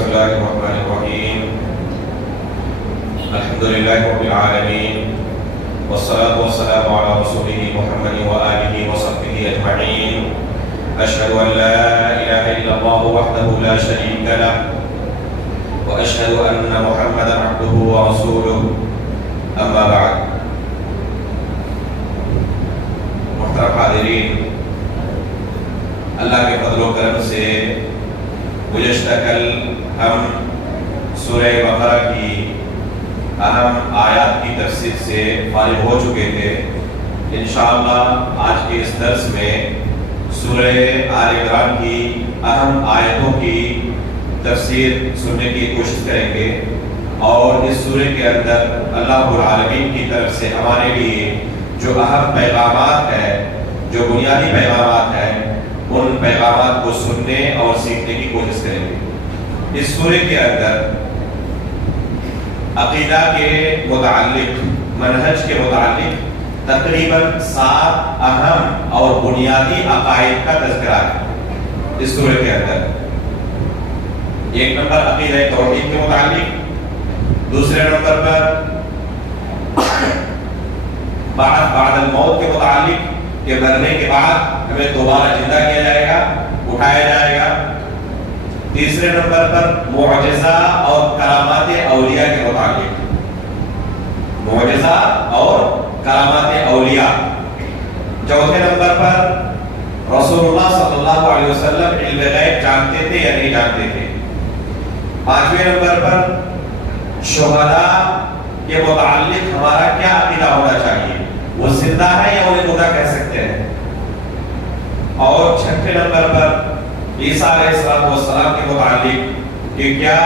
بسم الله الرحمن الرحيم الحمد لله رب العالمين والصلاة والسلام على رسوله محمد وآله وصحبه أجمعين أشهد أن لا إله إلا الله وحده لا شريك له وأشهد أن محمدا عبده ورسوله أما بعد محترم حاضرین، اللہ کے فضل و کرم سے گزشتہ کل ہم سورہ بقرہ کی اہم آیات کی تفسیر سے فارغ ہو چکے تھے۔ انشاءاللہ آج کے اس درس میں سورہ آل عمران کی اہم آیتوں کی تفسیر سننے کی کوشش کریں گے، اور اس سورہ کے اندر اللہ رب العالمین کی طرف سے ہمارے لیے جو اہم پیغامات ہیں، جو بنیادی پیغامات ہیں، ان پیغامات کو سننے اور سیکھنے کی کوشش کریں گے۔ اس سورہ کے اندر عقیدہ کے متعلق، منہج کے متعلق تقریباً 7 اہم اور بنیادی عقائد کا تذکرہ ہے۔ اس سورہ کے اندر 1 نمبر عقیدہ توحید کے متعلق، دوسرے نمبر پر بعد الموت کے متعلق کہ مرنے کے بعد ہمیں دوبارہ زندہ کیا جائے گا، اٹھایا جائے گا، تیسرے نمبر پر معجزہ اور کرامات اولیاء کے متعلق، معجزہ اور کرامات اولیاء، چوتھے نمبر پر رسول اللہ صلی اللہ علیہ وسلم علم غیب جانتے تھے یا نہیں جانتے تھے، پانچویں نمبر پر شہداء کے متعلق ہمارا کیا عقیدہ ہونا چاہیے، وہ زندہ ہے یا انہیں مردہ کہہ سکتے ہیں، اور چھٹے نمبر پر عیسیٰ علیہ السلام کے متعلق کہ کیا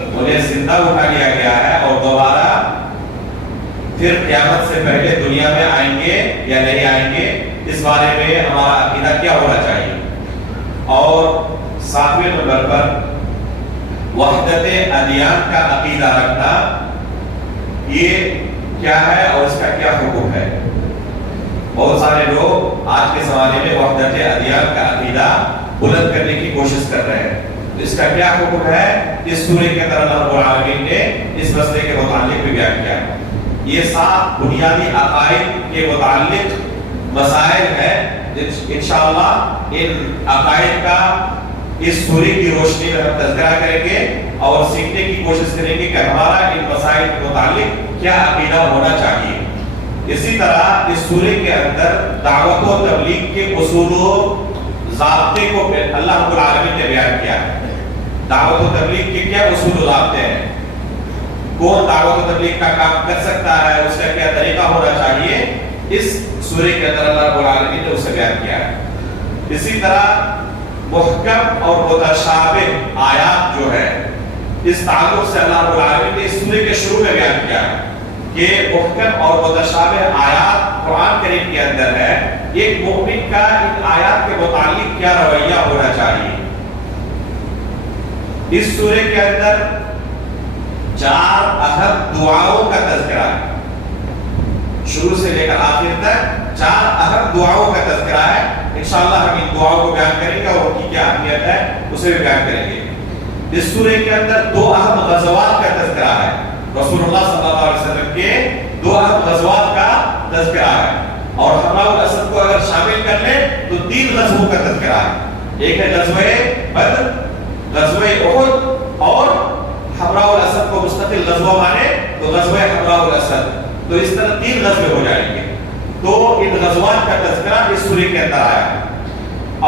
انہیں زندہ اٹھا لیا گیا ہے اور دوبارہ پھر قیامت سے پہلے دنیا میں آئیں گے یا نہیں آئیں گے، اس بارے میں ہمارا عقیدہ کیا ہونا چاہیے، اور 7ویں نمبر پر وحدت ادیان کا عقیدہ رکھنا یہ کیا ہے اور اس کا کیا حکم ہے۔ بہت سارے لوگ آج کے زمانے میں وحدت ادیان کا عقیدہ بلند کرنے کی کوشش کر رہے ہیں، اس کا کیا حکم ہے اس سورہ کے اندر اللہ رب العالمین نے اس مسئلے کے متعلق بھی بیان کیا ہے۔ یہ 7 بنیادی عقائد کے متعلق مسائل ہیں، انشاءاللہ ان عقائد کا اس سورہ کی روشنی میں ہم تذکرہ کریں گے اور سیکھنے کی کوشش کریں گے کہ ہمارا ان مسائل کے متعلق کیا عقیدہ ہونا چاہیے۔ اسی طرح اس سورہ کے اندر دعوت و تبلیغ کے اصول و ضابطے کو اللہ رب العالمین نے بیان کیا ہے۔ دعوت و تبلیغ کے کیا اصول و ضابطے ہیں، کون دعوت و تبلیغ کا کام کر سکتا ہے، اس کا کیا طریقہ ہونا چاہیے، اس سورہ کے اندر اللہ رب العالمین نے اسے بیان کیا ہے۔ اسی طرح محکم اور متشابہ آیات جو ہے، اس تعلق سے اللہ رب العالمین نے اس سورہ کے شروع میں بیان کیا ہے کہ محکم اور متشابہ آیات قرآن کریم کے اندر ہے، ایک مومن کا ان آیات کے متعلق کیا رویہ ہونا چاہیے۔ اس سورہ کے اندر 4 اہم دعاؤں کا تذکرہ ہے، شروع سے لے کر آخر تک 4 اہم دعاؤں کا تذکرہ ہے۔ انشاءاللہ ہم ان دعاؤں کو بیان کریں گے اور ان کی کیا اہمیت ہے اسے بھی بیان کریں گے۔ اس سورہ کے اندر 2 اہم غزوات کا تذکرہ ہے، رسول اللہ صلی اللہ علیہ وسلم کے 2 اہم غزوات کا تذکرہ ہے، اور حمراء الاسد کو اگر شامل کر لیں تو 3 غزووں کا تذکرہ ہے۔ ایک ہے غزوہ بدر، غزوہ احد، اور حمراء الاسد کو مستقل غزوہ مانے تو غزوہ حمراء الاسد، تو اس طرح 3 غزوے ہو جائیں گے۔ تو ان غزوات کا تذکرہ اس سورہ کے اندر آیا ہے،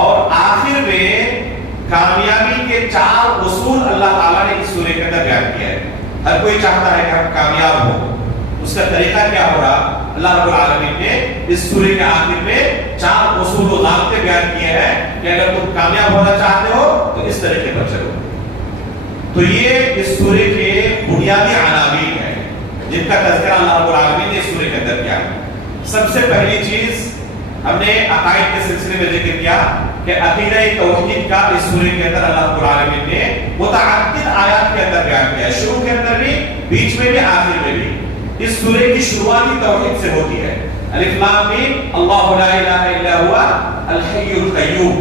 اور آخر میں کامیابی کے 4 اصول اللہ تعالیٰ نے اس سورہ کے اندر بیان کیا ہے۔ ہر کوئی چاہتا ہے کہ ہم کامیاب ہوں، اس کا طریقہ کیا ہوگا، اللہ رب العالمین نے اس سورہ کے آخر میں 4 اصول و ضابطے بیان کیے ہیں کہ اگر تم کامیاب ہونا چاہتے ہو تو اس طریقے پر چلو۔ تو یہ اس سورہ کے بنیادی عناوین ہیں جن کا تذکرہ اللہ رب العالمین نے اس سورہ کے اندر کیا ہے۔ سب سے پہلی چیز ہم نے عقائد کے سلسلے میں ذکر کیا کہ عقیدہ توحید کا اس سورہ کے اندر اللہ رب العالمین نے متعدد آیات کے اندر بیان کیا ہے، شروع کے اندر بھی، بیچ میں بھی، آخر میں بھی۔ اس سورہ کی شروعات ہی توحید سے ہوتی ہے، الف لام میم اللہ لا الہ الا هو الحی القیوم۔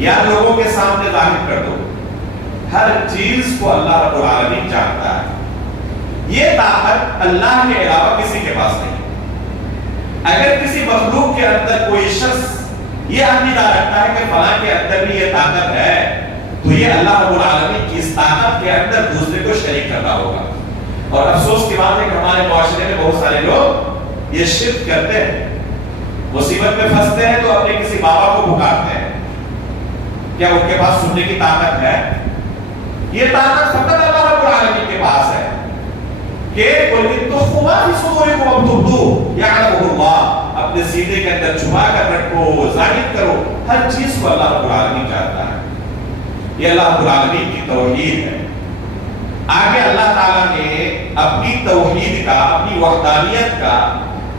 یا لوگوں کے سامنے ظاہر کر دو، ہر چیز کو اللہ رب العالمین جانتا ہے. یہ طاقت اللہ کے علاوہ کسی کے پاس نہیں. اگر کسی مخلوق کے اندر کوئی شخص یہ عقیدہ رکھتا ہے کہ فلاں کے اندر بھی یہ طاقت ہے، تو یہ اللہ رب العالمین کی اس طاقت کے اندر دوسرے کو شریک کرنا ہوگا. اور افسوس کی بات ہے کہ ہمارے معاشرے میں بہت سارے لوگ یہ شرک کرتے ہیں، مصیبت میں پھنستے ہیں تو اپنے کسی بابا کو پکارتے ہیں. کیا ان کے پاس سننے کی طاقت ہے؟ یہ طاقت فقط اللہ رب العالمین کے پاس ہے کہ قل ان تخفوا ما فی صدورکم او تبدوہ یعلمہ اللہ، اپنے سینے کے اندر چھپا کر رکھو، ظاہر کرو، ہر چیز کو اللہ رب العالمین جانتا ہے. یہ اللہ رب العالمین کی توحید ہے. آگے اللہ تعالیٰ نے اپنی توحید کا، اپنی وحدانیت کا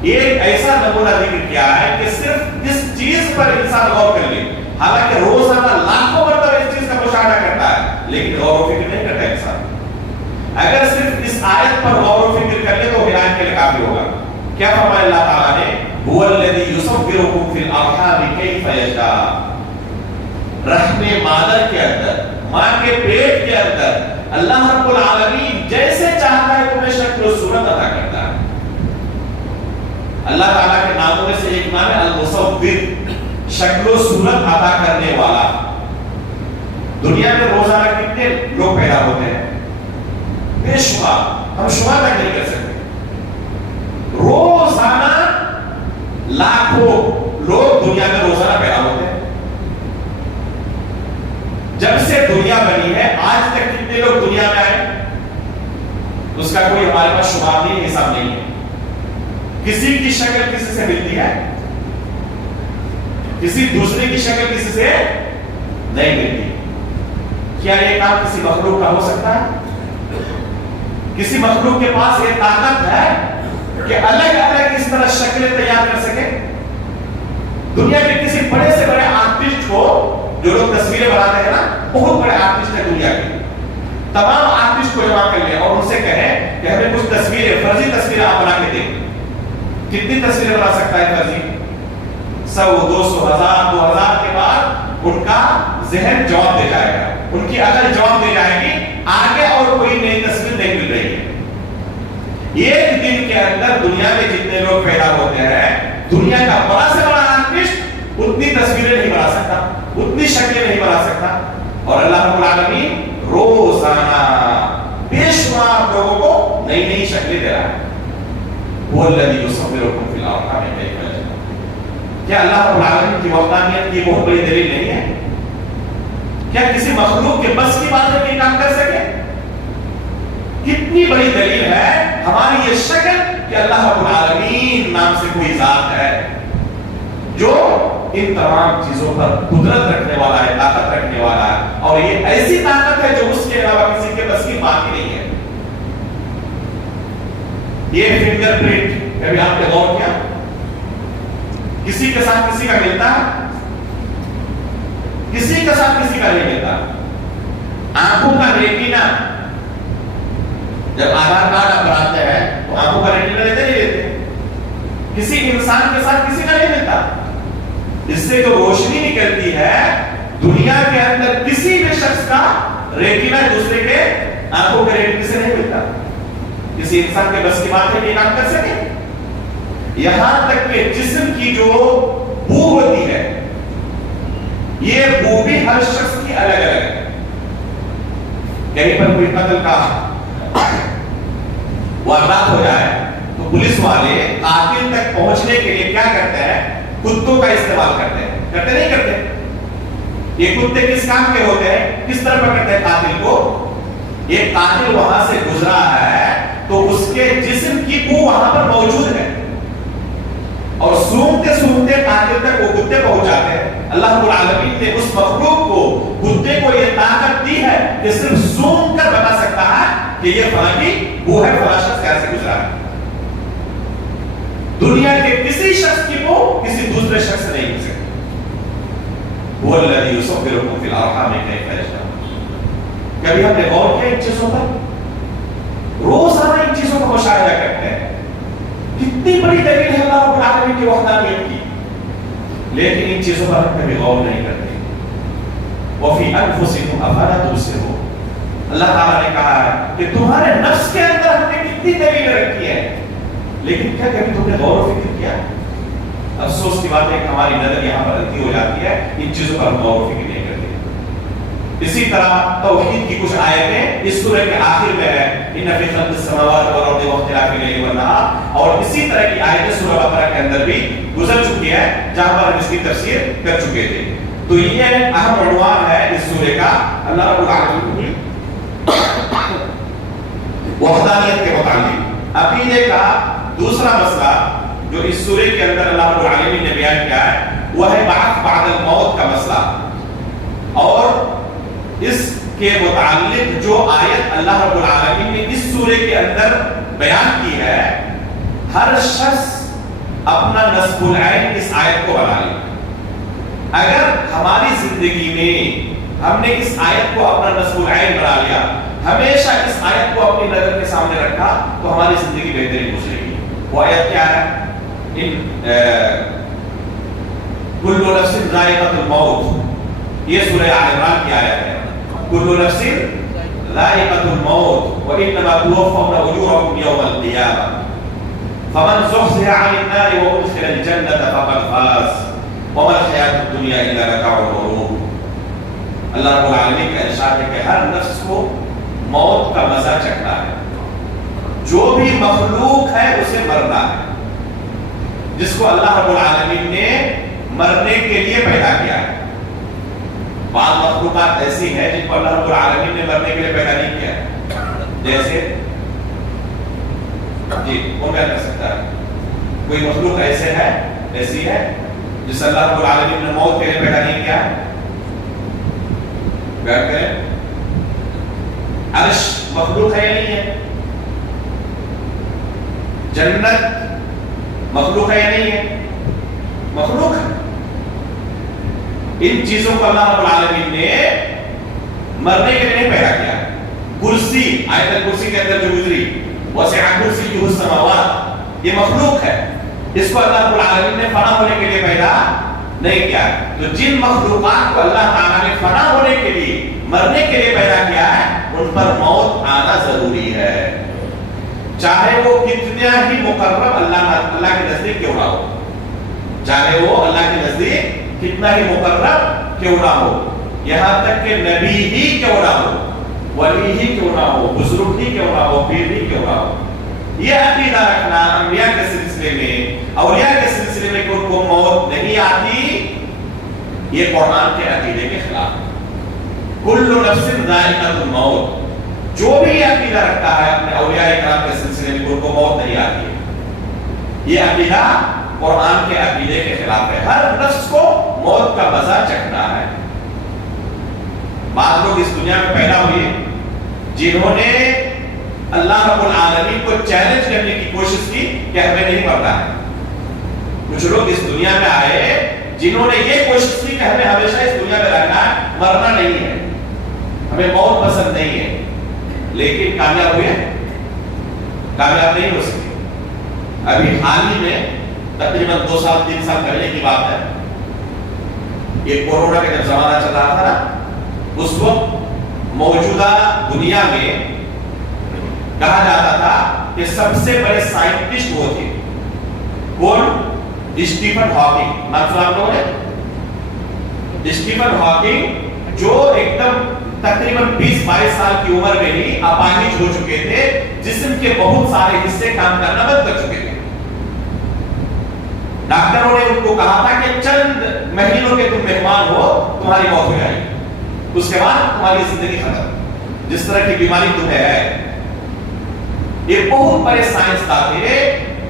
ایک ایسا نمونہ ذکر کیا ہے کہ صرف اس چیز پر انسان غور کر لے. حالانکہ روزانہ لاکھوں مرتبہ اس چیز کا مشاہدہ کرتا ہے لیکن غور و فکر نہیں کرتا انسان. اگر صرف اس آیت پر غور و فکر کر لے تو ہدایت کے لیے کافی ہوگا. کیا فرمایا اللہ تعالیٰ نے؟ هو الذی یصورکم فی الارحام کیف یشاء. رحم مادر کے اندر، ماں کے پیٹ کے اندر اللہ رب العالمین جیسے چاہتا ہے تمہیں شکل و صورت عطا کرتا ہے. اللہ تعالیٰ کے ناموں میں سے ایک نام ہے المصور، شکل و صورت عطا کرنے والا. دنیا میں روزانہ کتنے لوگ پیدا ہوتے ہیں؟ بے شمار، ہم شمار تک نہیں کر سکتے. روزانہ لاکھوں لوگ دنیا میں روزانہ پیدا ہوتے ہیں. جب سے دنیا بنی ہے آج تک کتنے لوگ دنیا میں آئے اس کا کوئی ہمارے پاس شمار نہیں، حساب نہیں ہے. کسی کی شکل کسی سے ملتی ہے؟ کسی دوسرے کی شکل کسی سے نہیں ملتی. کیا یہ کام کسی مخلوق کا ہو سکتا ہے؟ کسی مخلوق کے پاس یہ طاقت ہے کہ الگ الگ اس طرح شکلیں تیار کر سکے؟ دنیا کے کسی بڑے سے بڑے آرٹسٹ کو، جو لوگ تصویریں بناتے ہیں نا، بہت بڑے آرٹسٹ ہیں دنیا کے، تمام آرٹسٹ کو جمع کر لیں اور ان سے کہیں کہ ہمیں کچھ تصویریں، فرضی تصویریں آپ بنا کے دیں. کتنی تصویریں بنا سکتا ہے فرضی؟ 100 200 1000 2000 کے بعد ان کا ذہن جواب دے جائے گا، ان کی عقل جواب دے جائے گی، آگے اور کوئی نئی تصویر نہیں مل رہی ہے. ایک دن کے اندر دنیا میں جتنے لوگ پیدا ہوتے ہیں، دنیا کا بڑا سے بڑا آرٹسٹ اتنی تصویریں نہیں بنا سکتا، اتنی شکلیں نہیں بنا سکتا. اور اللہ رب العالمین روزانہ بے شمار لوگوں کو نئی نئی شکلیں دے رہا ہے. وہ الذی یصورکم فی الارحام کیف یشاء. کیا اللہ رب العالمین کی وحدانیت کی بہت بڑی دلیل نہیں ہے؟ کیا کسی مخلوق کے بس کی بات ہے کہ کام کر سکے؟ کتنی بڑی دلیل ہے ہماری یہ شکل کہ اللہ رب العالمین نام سے کوئی ذات ہے جو ان تمام چیزوں پر قدرت رکھنے والا ہے، طاقت رکھنے والا ہے. اور یہ ایسی طاقت ہے جو اس کے علاوہ کسی کے بس کی بات ہی نہیں ہے. یہ فنگر پرنٹ کبھی آپ نے غور کیا؟ کسی کے ساتھ کسی کا ملتا ہے؟ کسی کے ساتھ کسی کا نہیں ملتا. آنکھوں کا ریٹینا، جب آدھار کارڈ آپ بناتے ہیں تو آنکھوں کا ریٹینا لیتے نہیں لیتے. کسی انسان کے ساتھ کسی کا نہیں ملتا. اس سے جو روشنی نکلتی ہے دنیا کے اندر کسی بھی شخص کا ریٹینا دوسرے کے آنکھوں کے ریٹینے سے نہیں ملتا. کسی انسان کے بس کی بات ہے کہ کام کر سکے؟ یہاں تک کہ جسم کی جو بو ہوتی ہے، یہ بو بھی ہر شخص کی الگ الگ ہے. کہیں پر کوئی قتل کا واردات ہو جائے تو پولیس والے قاتل تک پہنچنے کے لیے کیا کرتے ہیں؟ کتوں کا استعمال کرتے ہیں. کرتے نہیں کرتے؟ یہ کتے کس کام کے ہوتے ہیں؟ کس طرح پکڑتے ہیں قاتل کو؟ ایک قاتل وہاں سے گزرا ہے تو اس کے جسم کی بو وہاں پر موجود ہے اور سونگتے سونگتے قاتل تک وہ کتے پہنچ جاتے ہیں. اللہ رب العالمین نے اس مخلوق کو، کتے کو یہ طاقت دی ہے کہ صرف سونگ کر بتا سکتا ہے کہ یہ فلاں کی بو ہے، فلاں شخص کیسے گزرا ہے. دنیا کے کسی شخص کی بو کسی دوسرے شخص سے نہیں مل سکتی. وہ الذی یصورکم فی الارحام کیف یشاء. کبھی ہم نے غور کیا ان چیزوں پر؟ روزانہ ان چیزوں کا مشاہدہ کرتے ہیں. کتنی بڑی دلیل ہے اللہ رب العالمین کی وحدانیت کی، لیکن ان چیزوں پر ہم کبھی غور نہیں کرتے. وفی انفسکم افلا تبصرون. اللہ تعالیٰ نے کہا ہے کہ تمہارے نفس کے اندر ہم نے کتنی دلیلیں رکھی ہے، لیکن کیا کبھی تم نے غور و فکر کیا؟ افسوس کی بات ہے کہ ہماری نظر یہاں پر غلطی ہو جاتی ہے، ان چیزوں پر ہم غور و فکر نہیں کرتے. اسی طرح توحید کی کچھ آیتیں اس سورہ کے آخر میں ہے، ان فی خلق السماوات والارض واختلاف اللیل والنہار، اور اسی طرح کی آیتیں سورہ بقرہ کے اندر بھی گزر چکی ہے جہاں پر ہم اس کی تفسیر کر چکے تھے. تو یہ اہم عنوان ہے اس سورہ کا، اللہ رب العالمین وحدانیت کے متعلق. عقیدے کا دوسرا مسئلہ جو اس سورہ کے اندر اللہ رب العالمین نے بیان کیا ہے وہ ہے بعث بعد الموت کا مسئلہ. اور اس کے متعلق جو آیت اللہ رب العالمین نے اس سورہ کے اندر بیان کی ہے، ہر شخص اپنا نصب العین اس آیت کو بنا لے. اگر ہماری زندگی میں ہم نے اس آیت کو اپنا نصب العین بنا لیا، ہمیشہ اس آیت کو اپنی نظر کے سامنے رکھا، تو ہماری زندگی بہترین گزرے گی. وہ آیت کیا ہے؟ کل نفس ذائقۃ الموت، یہ سورہ آل عمران کی آیت ہے. کل نفس ذائقۃ الموت وانما توفون اجورکم یوم القیامہ فمن زحزح عن النار وادخل الجنة فقد فاز وما الحیاۃ الدنیا الا متاع الغرور. اللہ رب العالمین کا ارشاد ہے کہ ہر نفس کو موت کا مزہ چکھنا ہے. جو بھی مخلوق ہے اسے مرنا ہے. جس کو اللہ رب العالمین نے مرنے کے لیے پیدا کیا ہے. بعض مخلوقات ایسی ہیں جن کو اللہ رب العالمین نے مرنے کے لیے پیدا نہیں کیا ہے. جیسے جی کون کیا کر سکتا ہے؟ کوئی مخلوق ایسے ہے، ایسی ہے جس اللہ رب العالمین نے موت کے لیے پیدا نہیں کیا ہے. بیان کریں، عرش مخلوق ہے یا نہیں ہے؟ جنت مخلوق ہے یا نہیں ہے؟ مخلوق ہے. ان چیزوں کو اللہ رب العالمین نے مرنے کے لیے نہیں پیدا کیا. کرسی، آیت الکرسی کے اندر جو گزری وسع کرسیہ السماوات، یہ مخلوق ہے. اس کو اللہ رب العالمین نے فنا ہونے کے لیے پیدا نہیں کیا. تو جن مخلوقات کو اللہ تعالیٰ نے فنا ہونے کے لیے، مرنے کے لیے پیدا کیا ہے، ان پر موت آنا ضروری ہے، چاہے وہ کتنا ہی مقرب اللہ کے نزدیک کیوں نہ ہو. چاہے وہ اللہ کے نزدیک کتنا ہی مقرب کیوں نہ ہو، یہاں تک کہ نبی ہی کیوں نہ ہو، ولی ہی کیوں نہ ہو، بزرگ ہی کیوں نہ ہو، پیر ہی کیوں نہ ہو. یہ عقیدہ رکھنا انبیاء کے سلسلے میں، اولیاء کے سلسلے میں کہ ان کو موت نہیں آتی، یہ قرآن کے عقیدے کے خلاف. کل نفس ذائقۃ الموت، جو بھی یہ عقیدہ رکھتا ہے اپنے اولیاء کرام کے سلسلے میں کہ ان کو موت نہیں آتی ہے، یہ عقیدہ قرآن کے عقیدے کے خلاف ہے. ہر نفس کو موت کا مزہ چکھنا ہے. بعض لوگ اس دنیا میں پیدا ہوئے جنہوں نے اللہ رب العالمین کو چیلنج کرنے کی کوشش کی کہ ہمیں نہیں مرنا ہے. کچھ لوگ اس دنیا میں آئے جنہوں نے یہ کوشش کی کہ ہمیں ہمیشہ اس دنیا میں رہنا ہے، مرنا نہیں ہے، ہمیں موت پسند نہیں ہے، لیکن کامیاب ہوئے؟ کامیاب نہیں ہو سکے. ابھی حال ہی میں تقریباً 2 سال 3 سال پہلے کی بات ہے، یہ کورونا کا جب زمانہ چل رہا تھا نا، اس وقت موجودہ دنیا میں کہا جاتا تھا کہ سب سے بڑے سائنٹسٹ وہ تھے. کون؟ Stephen Hawking. نام سنا آپ لوگوں نے؟ اسٹیفن ہاکنگ جو ایک دم تقریباً 20-22 سال کی عمر میں ہی اپاہج ہو چکے تھے، جسم کے بہت سارے حصے کام کرنا بند کر چکے تھے. ڈاکٹروں نے ان کو کہا تھا کہ چند مہینوں کے تم مہمان ہو، تمہاری موت ہو جائے گی، اس کے بعد تمہاری زندگی ختم. جس طرح کی بیماری تمہیں ہے. یہ بہت بڑے سائنسدان تھے،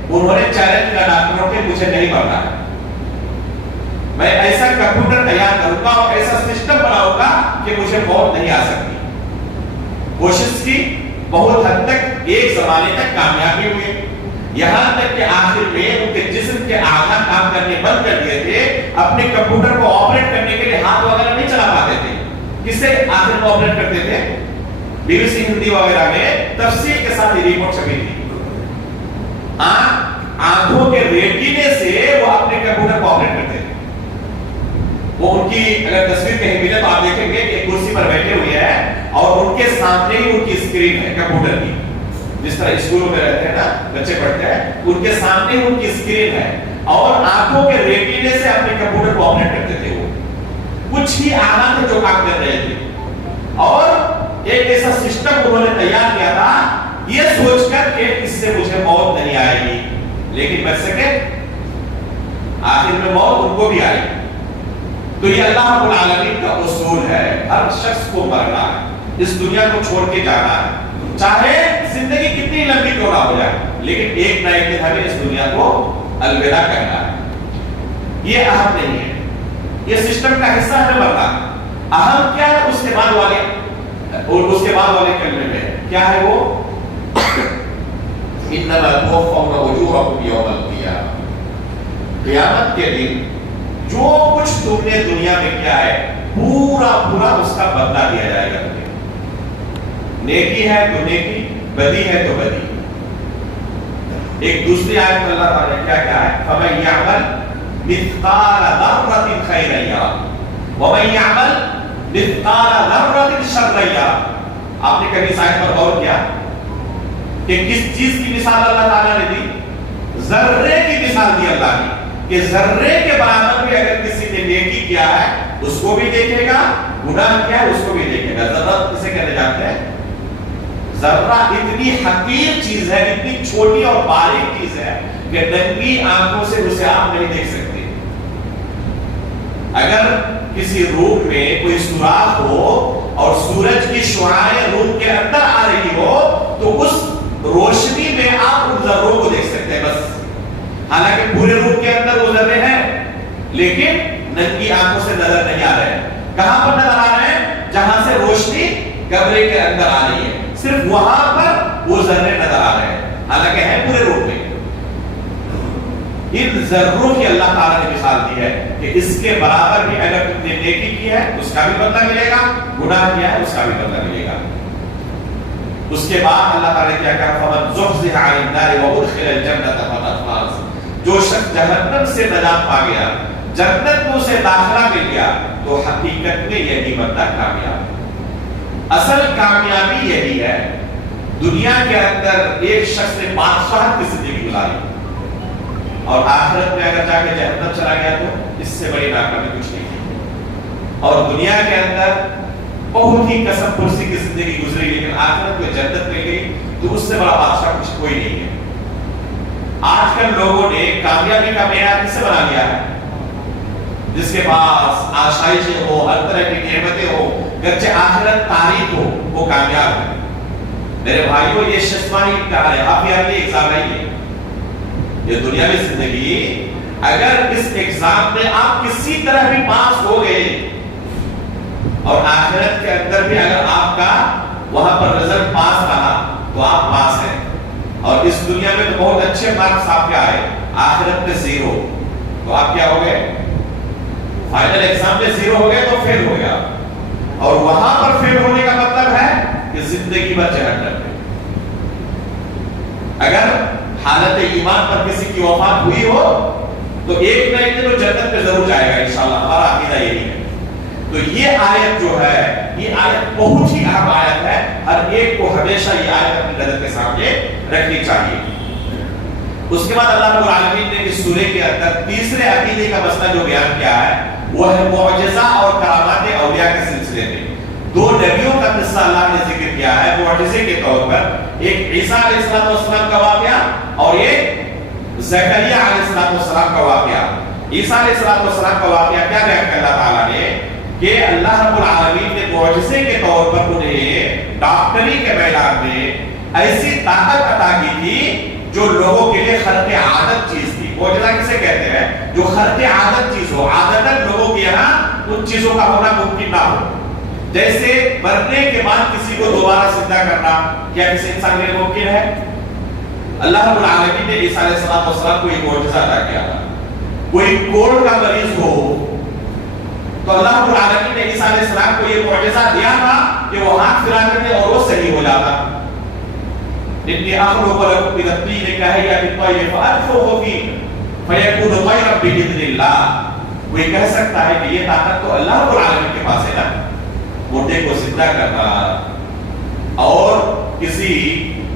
انہوں نے چیلنج کیا ڈاکٹروں کے مجھے نہیں مرنا ہے، میں ایسا کمپیوٹر تیار کروں گا اور ایسا سسٹم بناؤں گا کہ مجھے موت نہیں آ سکتی. کوشش کی، بہت حد تک ایک زمانے تک کامیابی ہوئی، یہاں تک کہ آخر میں ان کے جسم کے اعضاء کام کرنے بند کر دیے تھے. اپنے کمپیوٹر کو آپریٹ کرنے کے لیے ہاتھ وغیرہ نہیں چلا پاتے تھے. کس سے آخر میں آپریٹ کرتے تھے؟ BBC ہندی وغیرہ میں تفصیل کے ساتھ یہ رپورٹ چھپی تھی. آنکھوں کے ریٹینے سے وہ اپنے کمپیوٹر کو آپریٹ کرتے تھے. وہ ان کی اگر تصویر کہیں ملے تو آپ دیکھیں گے کہ کرسی پر بیٹھے ہوئے ہیں اور ان کے سامنے ہی ان کی اسکرین ہے کمپیوٹر کی، جس طرح اسکولوں میں رہتے ہیں نا بچے پڑھتے ہیں، ان کے سامنے ان کی اسکرین ہے اور آنکھوں کے ریٹینے سے اپنے کمپیوٹر کو آپریٹ کرتے تھے. وہ کچھ ہی آنا تھے جو کام کر رہے تھے اور ایک ایسا سسٹم انہوں نے تیار کیا تھا یہ سوچ کر کہ اس سے مجھے موت نہیں آئے گی لیکن بچ سکے، آخر میں موت ان کو بھی آئے گی. تو یہ اللہ رب العالمین کا اصول ہے، ہر شخص کو مرنا ہے، اس دنیا کو چھوڑ کے جانا ہے، چاہے زندگی کتنی لمبی کیوں نہ ہو جائے لیکن ایک نہ ایک دن ہمیں اس دنیا کو الوداع کہنا ہے. یہ اہم نہیں ہے، یہ سسٹم کا حصہ ہے مرنا. اہم کیا ہے اس کے بعد والے کلمے میں کیا ہے وہ انما توفون اجورکم یوم القیامہ، قیامت کے دن جو کچھ تم نے دنیا میں کیا ہے پورا اس کا بدلہ دیا جائے گا تمہیں. نیکی ہے تو نیکی، بدی ہے تو بدی. ایک دوسری آیت میں اللہ تعالیٰ نے کیا کہا ہے فَمَن يَعْمَلْ مِثْقَالَ ذَرَّةٍ خَيْرًا يَرَهُ وَمَن يَعْمَلْ مِثْقَالَ ذَرَّةٍ شَرًّا يَرَهُ. آپ نے کبھی اس آیت پر غور کیا کہ کس چیز کی مثال اللہ تعالیٰ نے دی؟ ذرے کی مثال دی اللہ نے کہ ذرے کے برابر بھی اگر کسی نے نیکی کیا ہے اس کو بھی دیکھے گا، گناہ کیا ہے اس کو بھی دیکھے گا. ذرہ کسے کہتے جاتے ہیں؟ ذرہ اتنی حقیر چیز ہے، اتنی چھوٹی اور باریک چیز ہے کہ ننگی آنکھوں سے اسے آپ نہیں دیکھ سکتے. اگر کسی روم میں کوئی سوراخ ہو اور سورج کی شعاعیں روم کے اندر آ رہی ہو تو اس روشنی میں آپ ان ذروں کو دیکھ سکتے ہیں بس. حالانکہ پورے روم کے اندر وہ ذرے ہیں لیکن ننگی آنکھوں سے نظر نہیں آ رہے ہیں. کہاں پر نظر آ رہے ہیں؟ جہاں سے روشنی کمرے کے اندر آ رہی ہے، صرف وہاں پر وہ ذرے نظر آ رہے ہیں، حالانکہ ہے پورے روم میں. ان ذروں کی اللہ تعالیٰ نے مثال دی ہے کہ اس کے برابر بھی اگر تم نے نیکی کی ہے اس کا بھی بدلہ ملے گا، گناہ کیا ہے اس کا بھی بدلہ ملے گا. اس کے بعد اللہ تعالیٰ نے کیا کہا فَمَن زُحْزِحَ عَنِ النَّارِ وَأُدْخِلَ الْجَنَّةَ فَقَدْ فَازَ. جو شخص جہنم سے نجات پا گیا، جنت کو اسے داخلہ مل گیا تو حقیقت میں یہی بندہ کامیاب. اصل کامیابی یہی ہے. دنیا کے اندر ایک شخص نے بادشاہت کی زندگی گزاری اور آخرت میں اگر جا کے جہنم چلا گیا تو اس سے بڑی ناکامی کچھ نہیں تھی. اور دنیا کے اندر بہت ہی قسم پرسی کی زندگی گزری لیکن آخرت میں جنت مل گئی تو اس سے بڑا بادشاہ کچھ کوئی نہیں ہے. آج کل لوگوں نے کامیابی کا معیار کس سے بنا لیا ہے؟ جس کے پاس آشائشیں ہو، ہر طرح کی نعمتیں ہو، گرچہ آخرت تاریخ ہو، وہ کامیاب ہے. میرے بھائیوں یہ ششمانی امتحان ہے، آپ یہ ایگزام ہے. یہ دنیاوی زندگی اگر اس ایگزام میں آپ کسی طرح بھی پاس ہو گئے اور آخرت کے اندر بھی اگر آپ کا وہاں پر رزلٹ پاس رہا تو آپ پاس ہیں. اور اس دنیا میں تو بہت اچھے مارکس آپ کے آئے، آخرت میں 0 تو آپ کیا ہو گئے؟ فائنل ایگزام میں 0 ہو گئے تو فیل ہو گیا. اور وہاں پر فیل ہونے کا مطلب ہے کہ زندگی بھر جہنم میں. اگر حالت ایمان پر کسی کی وفات ہوئی ہو تو ایک نہ ایک دن وہ جنت پہ ضرور جائے گا انشاءاللہ. ہمارا عقیدہ یہی ہے. تو یہ آیت جو ہے یہ آیت بہت ہی اہم آیت ہے. ہر ایک کو ہمیشہ یہ آیت اپنی نظر کے سامنے رکھنی چاہیے. اس کے بعد اللہ رب العالمین نے اس سورے کے اندر تیسرے عقیدے کا مسئلہ جو بیان کیا ہے وہ ہے معجزہ اور کرامات اولیاء کے سلسلے میں. 2 نبیوں کا قصہ اللہ نے ذکر کیا ہے معجزے کے طور پر. ایک عیسیٰ علیہ السلام کا واقعہ اور ایک زکریا علیہ السلام کا واقعہ. عیسیٰ علیہ السلام کا واقعہ کیا بیان کیا اللہ تعالیٰ نے کہ اللہ رب العالمین نے معجزے کے طور پر انہیں ڈاکٹری کے میدان میں ایسی طاقت عطا کی تھی جو لوگوں کے لیے خرق عادت چیز تھی. معجزہ کسے کہتے ہیں؟ جو خرق عادت چیز ہو. عادتاً لوگوں کے یہاں ان چیزوں کا ہونا ممکن نہ ہو. جیسے مرنے کے بعد کسی کو دوبارہ زندہ کرنا کیا کسی انسان کے لیے ممکن ہے؟ اللہ رب العالمین نے عیسیٰ علیہ السلام کو یہ معجزہ عطا کیا تھا. کوئی کوڑ کا مریض ہو تو اللہ رب العالمین نے عیسیٰ علیہ السلام کو یہ معجزہ دیا تھا کہ وہ ہاتھ پھیلا کرتے اور وہ صحیح ہو جاتا. انی اخلق لکم من الطین کہیئۃ الطیر فانفخ فیہ فیکون طیرا باذن اللہ. کوئی کہہ سکتا ہے کہ یہ طاقت تو اللہ رب العالمین کے پاس ہے نا، مردے کو زندہ کرنا اور کسی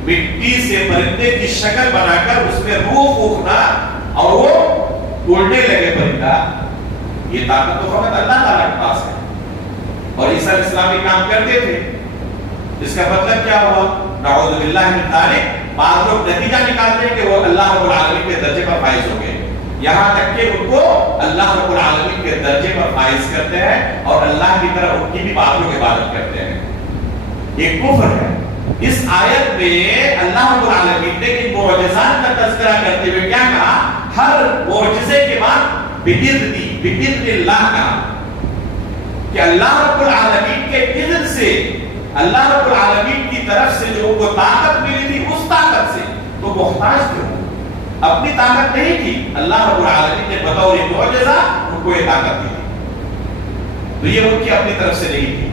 مٹی سے پرندے کی شکل بنا کر اس میں روح پھونکنا اور وہ اڑنے لگے پرندہ، یہ طاقت تو فقط اللہ تعالیٰ کے پاس ہے۔ اور عیسیٰ علیہ السلام یہ کام کرتے تھے، اس کا مطلب کیا ہوا؟ نعوذ باللہ من ذالک، بعض لوگ نتیجہ نکالتے ہیں کہ وہ اللہ رب العالمین کے درجے پر فائز ہو گئے، یہاں تک کہ ان کو اللہ رب العالمین کے درجے پر فائز کرتے ہیں اور اللہ کی طرف ان کی بھی باتوں کی عبادت کرتے ہیں، یہ کفر ہے۔ اس آیت میں اللہ رب العالمین نے ان معجزات کا تذکرہ کرتے ہوئے کیا کہا؟ ہر معجزے کے بعد بِإِذْنِ اللہ کہا، کہ اللہ رب العالمین کے اذن سے، اللہ رب العالمین کی طرف سے جو کو طاقت ملی تھی، اس طاقت سے تو محتاج تھے، اپنی طاقت نہیں تھی، اللہ رب العالمین نے بطور معجزہ ان کو یہ طاقت دی تھی، تو یہ ان کی اپنی طرف سے نہیں تھی۔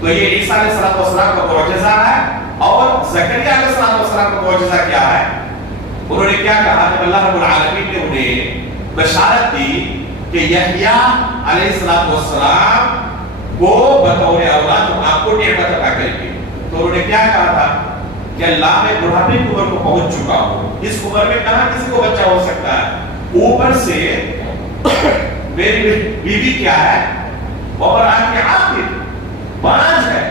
تو یہ عیسیٰ علیہ السلام کا معجزہ ہے، اور زکریا علیہ السلام کا معجزہ کیا ہے؟ انہوں نے کیا کہا کہ اللہ رب العالمین نے انہیں بشارت دی کہ یحییٰ علیہ السلام کو بطور اولاد آپ کو نعمت عطا کریں گے۔ تو انہوں نے کیا کہا تھا کہ اللہ میں بڑھاپے کی عمر کو پہنچ چکا ہوں، اس عمر میں کہاں کسی کو بچہ ہو سکتا ہے، اوپر سے میری بیوی کیا ہے؟ وَمَرْأَتِي عَاقِرٌ، بانجھ ہے،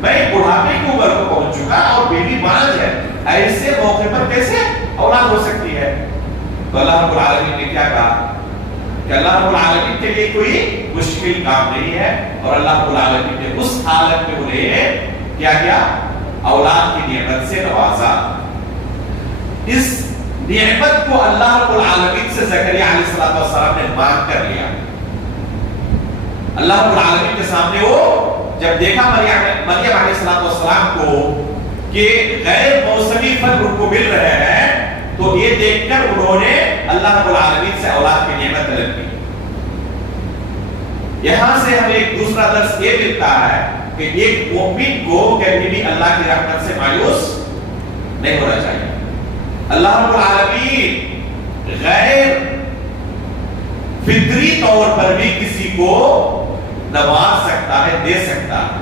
میں بڑھاپے کی عمر کو پہنچ چکا اور بیوی بانجھ ہے، ایسے موقع پر کیسے اولاد ہو سکتی ہے؟ تو اللہ رب العالمین نے کیا کہا کہ اللہ رب العالمین کے لیے کوئی مشکل کام نہیں ہے، اور اللہ رب العالمین نے اس حالت میں انہیں کیا کیا؟ اولاد کی نعمت سے نوازا۔ اس نعمت کو اللہ رب العالمین سے زکریا علیہ السلام نے مانگ کر لیا۔ اللہ رب العالمین کے سامنے وہ جب دیکھا مریم علیہ السلام کو کہ غیر موسمی پھل ان کو مل رہے ہیں، تو یہ دیکھ کر انہوں نے اللہ رب العالمین سے اولاد کی نعمت طلب کی۔ یہاں سے ہمیں ایک دوسرا درس یہ ملتا ہے کہ ایک مومن کو کبھی بھی اللہ کی رحمت سے مایوس نہیں ہونا چاہیے۔ اللہ رب العالمین غیر فطری طور پر بھی کسی کو نواز سکتا ہے، دے سکتا ہے،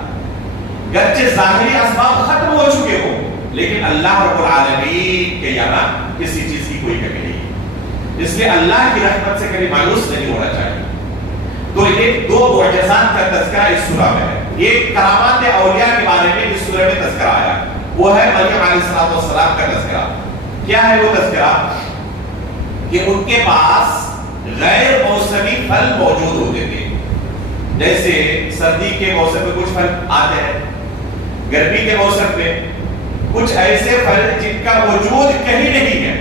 گرچہ ظاہری اسباب ختم ہو چکے ہو، لیکن اللہ رب العالمین کے یہاں کسی چیز کی کوئی کمی نہیں، اس لیے اللہ کی رحمت سے کبھی مایوس نہیں ہونا چاہیے۔ تو ایک دو معجزات کا تذکرہ اس سورہ میں ہے، ایک کرامات اولیاء کے بارے میں اس سورہ میں تذکرہ آیا، وہ ہے مریم علیہ السلام کا تذکرہ۔ کیا ہے وہ تذکرہ؟ کہ ان کے پاس غیر موسمی پھل موجود ہوتے تھے، جیسے سردی کے موسم میں کچھ پھل آتے ہیں، گرمی کے موسم میں کچھ ایسے پھل جن کا وجود کہیں نہیں ہے،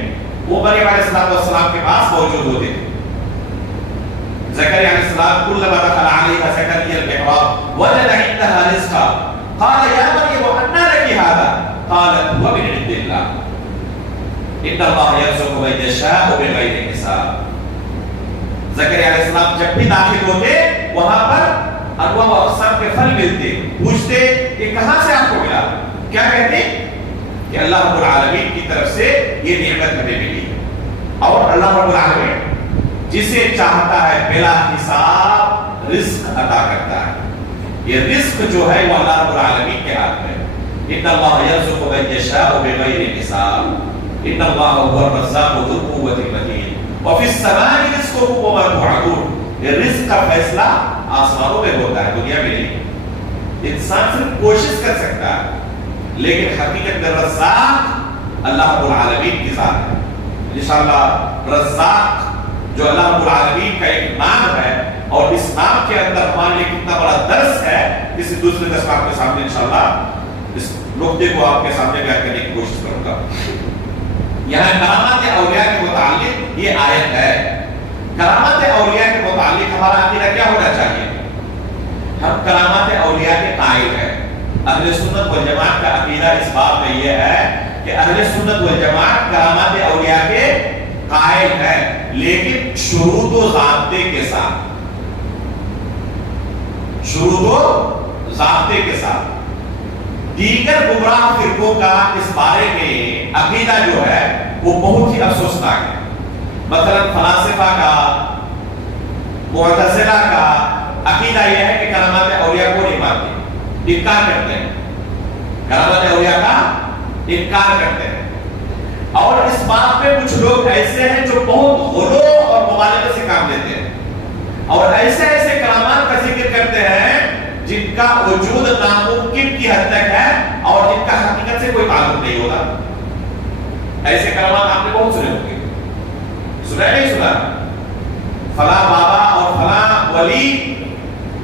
وہ مریم علیہ السلام کے پاس موجود ہوتے تھے۔ زکریا علیہ السلام کلما دخل علیہا زکریا المحراب وجد عندها رزقا قال یا مریم انى لك هذا قالت هو من عند الله ان الله يرزق من يشاء بغیر حساب۔ زکریا علیہ السلام جب بھی داخل ہوتے وہاں پر انواع و اقسام کے پھل ملتے، پوچھتے کہ کہاں سے آپ کو ملا؟ کیا کہتے کہ اللہ رب العالمین کی طرف سے یہ نعمت ہمیں ملی، اور اللہ رب العالمین جسے چاہتا ہے بلا حساب رزق عطا کرتا ہے۔ یہ رزق جو ہے وہ اللہ رب العالمین کے ہاتھ میں، ان اللہ یرزق من یشاء بغیر حساب ان اللہ هو الرزاق ذو القوة المتین وفی السماء رزقکم وما توعدون۔ یہ رزق کا فیصلہ آسمانوں میں ہوتا ہے، دنیا میں نہیں۔ انسان صرف کوشش کر سکتا ہے، لیکن حقیقت میں رزاق اللہ رب العالمین کی ذات ہے۔ انشاءاللہ رزاق جو اللہ رب العالمین کا ایک نام ہے، اور اس نام کے اندر ہمارے لیے کتنا بڑا درس ہے، کسی دوسرے درس آپ کے سامنے انشاءاللہ اس نقطے کو آپ کے سامنے بیان کرنے کی کوشش کروں گا۔ یہاں کرامات اولیاء کے متعلق یہ آیت ہے۔ کرامات اولیاء کے متعلق ہمارا عقیدہ کیا ہونا چاہیے؟ ہم کرامات اولیاء کے قائل ہیں۔ اہل سنت والجماعت کا عقیدہ اس بات میں یہ ہے کہ اہل سنت والجماعت کرامات اولیاء کے قائل ہے، لیکن شروط و ضابطے کے ساتھ، شروط و ضابطے کے ساتھ۔ دیگر گمراہ فرقوں کا اس بارے میں عقیدہ جو ہے وہ بہت ہی افسوسناک ہے۔ مثلا فلاسفہ کا معتزلہ کا عقیدہ یہ ہے کہ کرامات اولیاء کو نہیں مانتے، انکار کرتے ہیں، کرامات اولیاء کا انکار کرتے ہیں۔ اور اس بات پہ کچھ لوگ ایسے ہیں جو بہت غلو اور مبالغے سے کام لیتے ہیں، اور ایسے ایسے کرامات کا ذکر کرتے ہیں جن کا وجود ناممکن کی حد تک ہے اور جن کا حقیقت سے کوئی تعلق نہیں ہوتا۔ ایسے کرامات آپ نے بہت سنے ہوں گے، سنا نہیں سنا؟ فلاں بابا اور فلاں ولی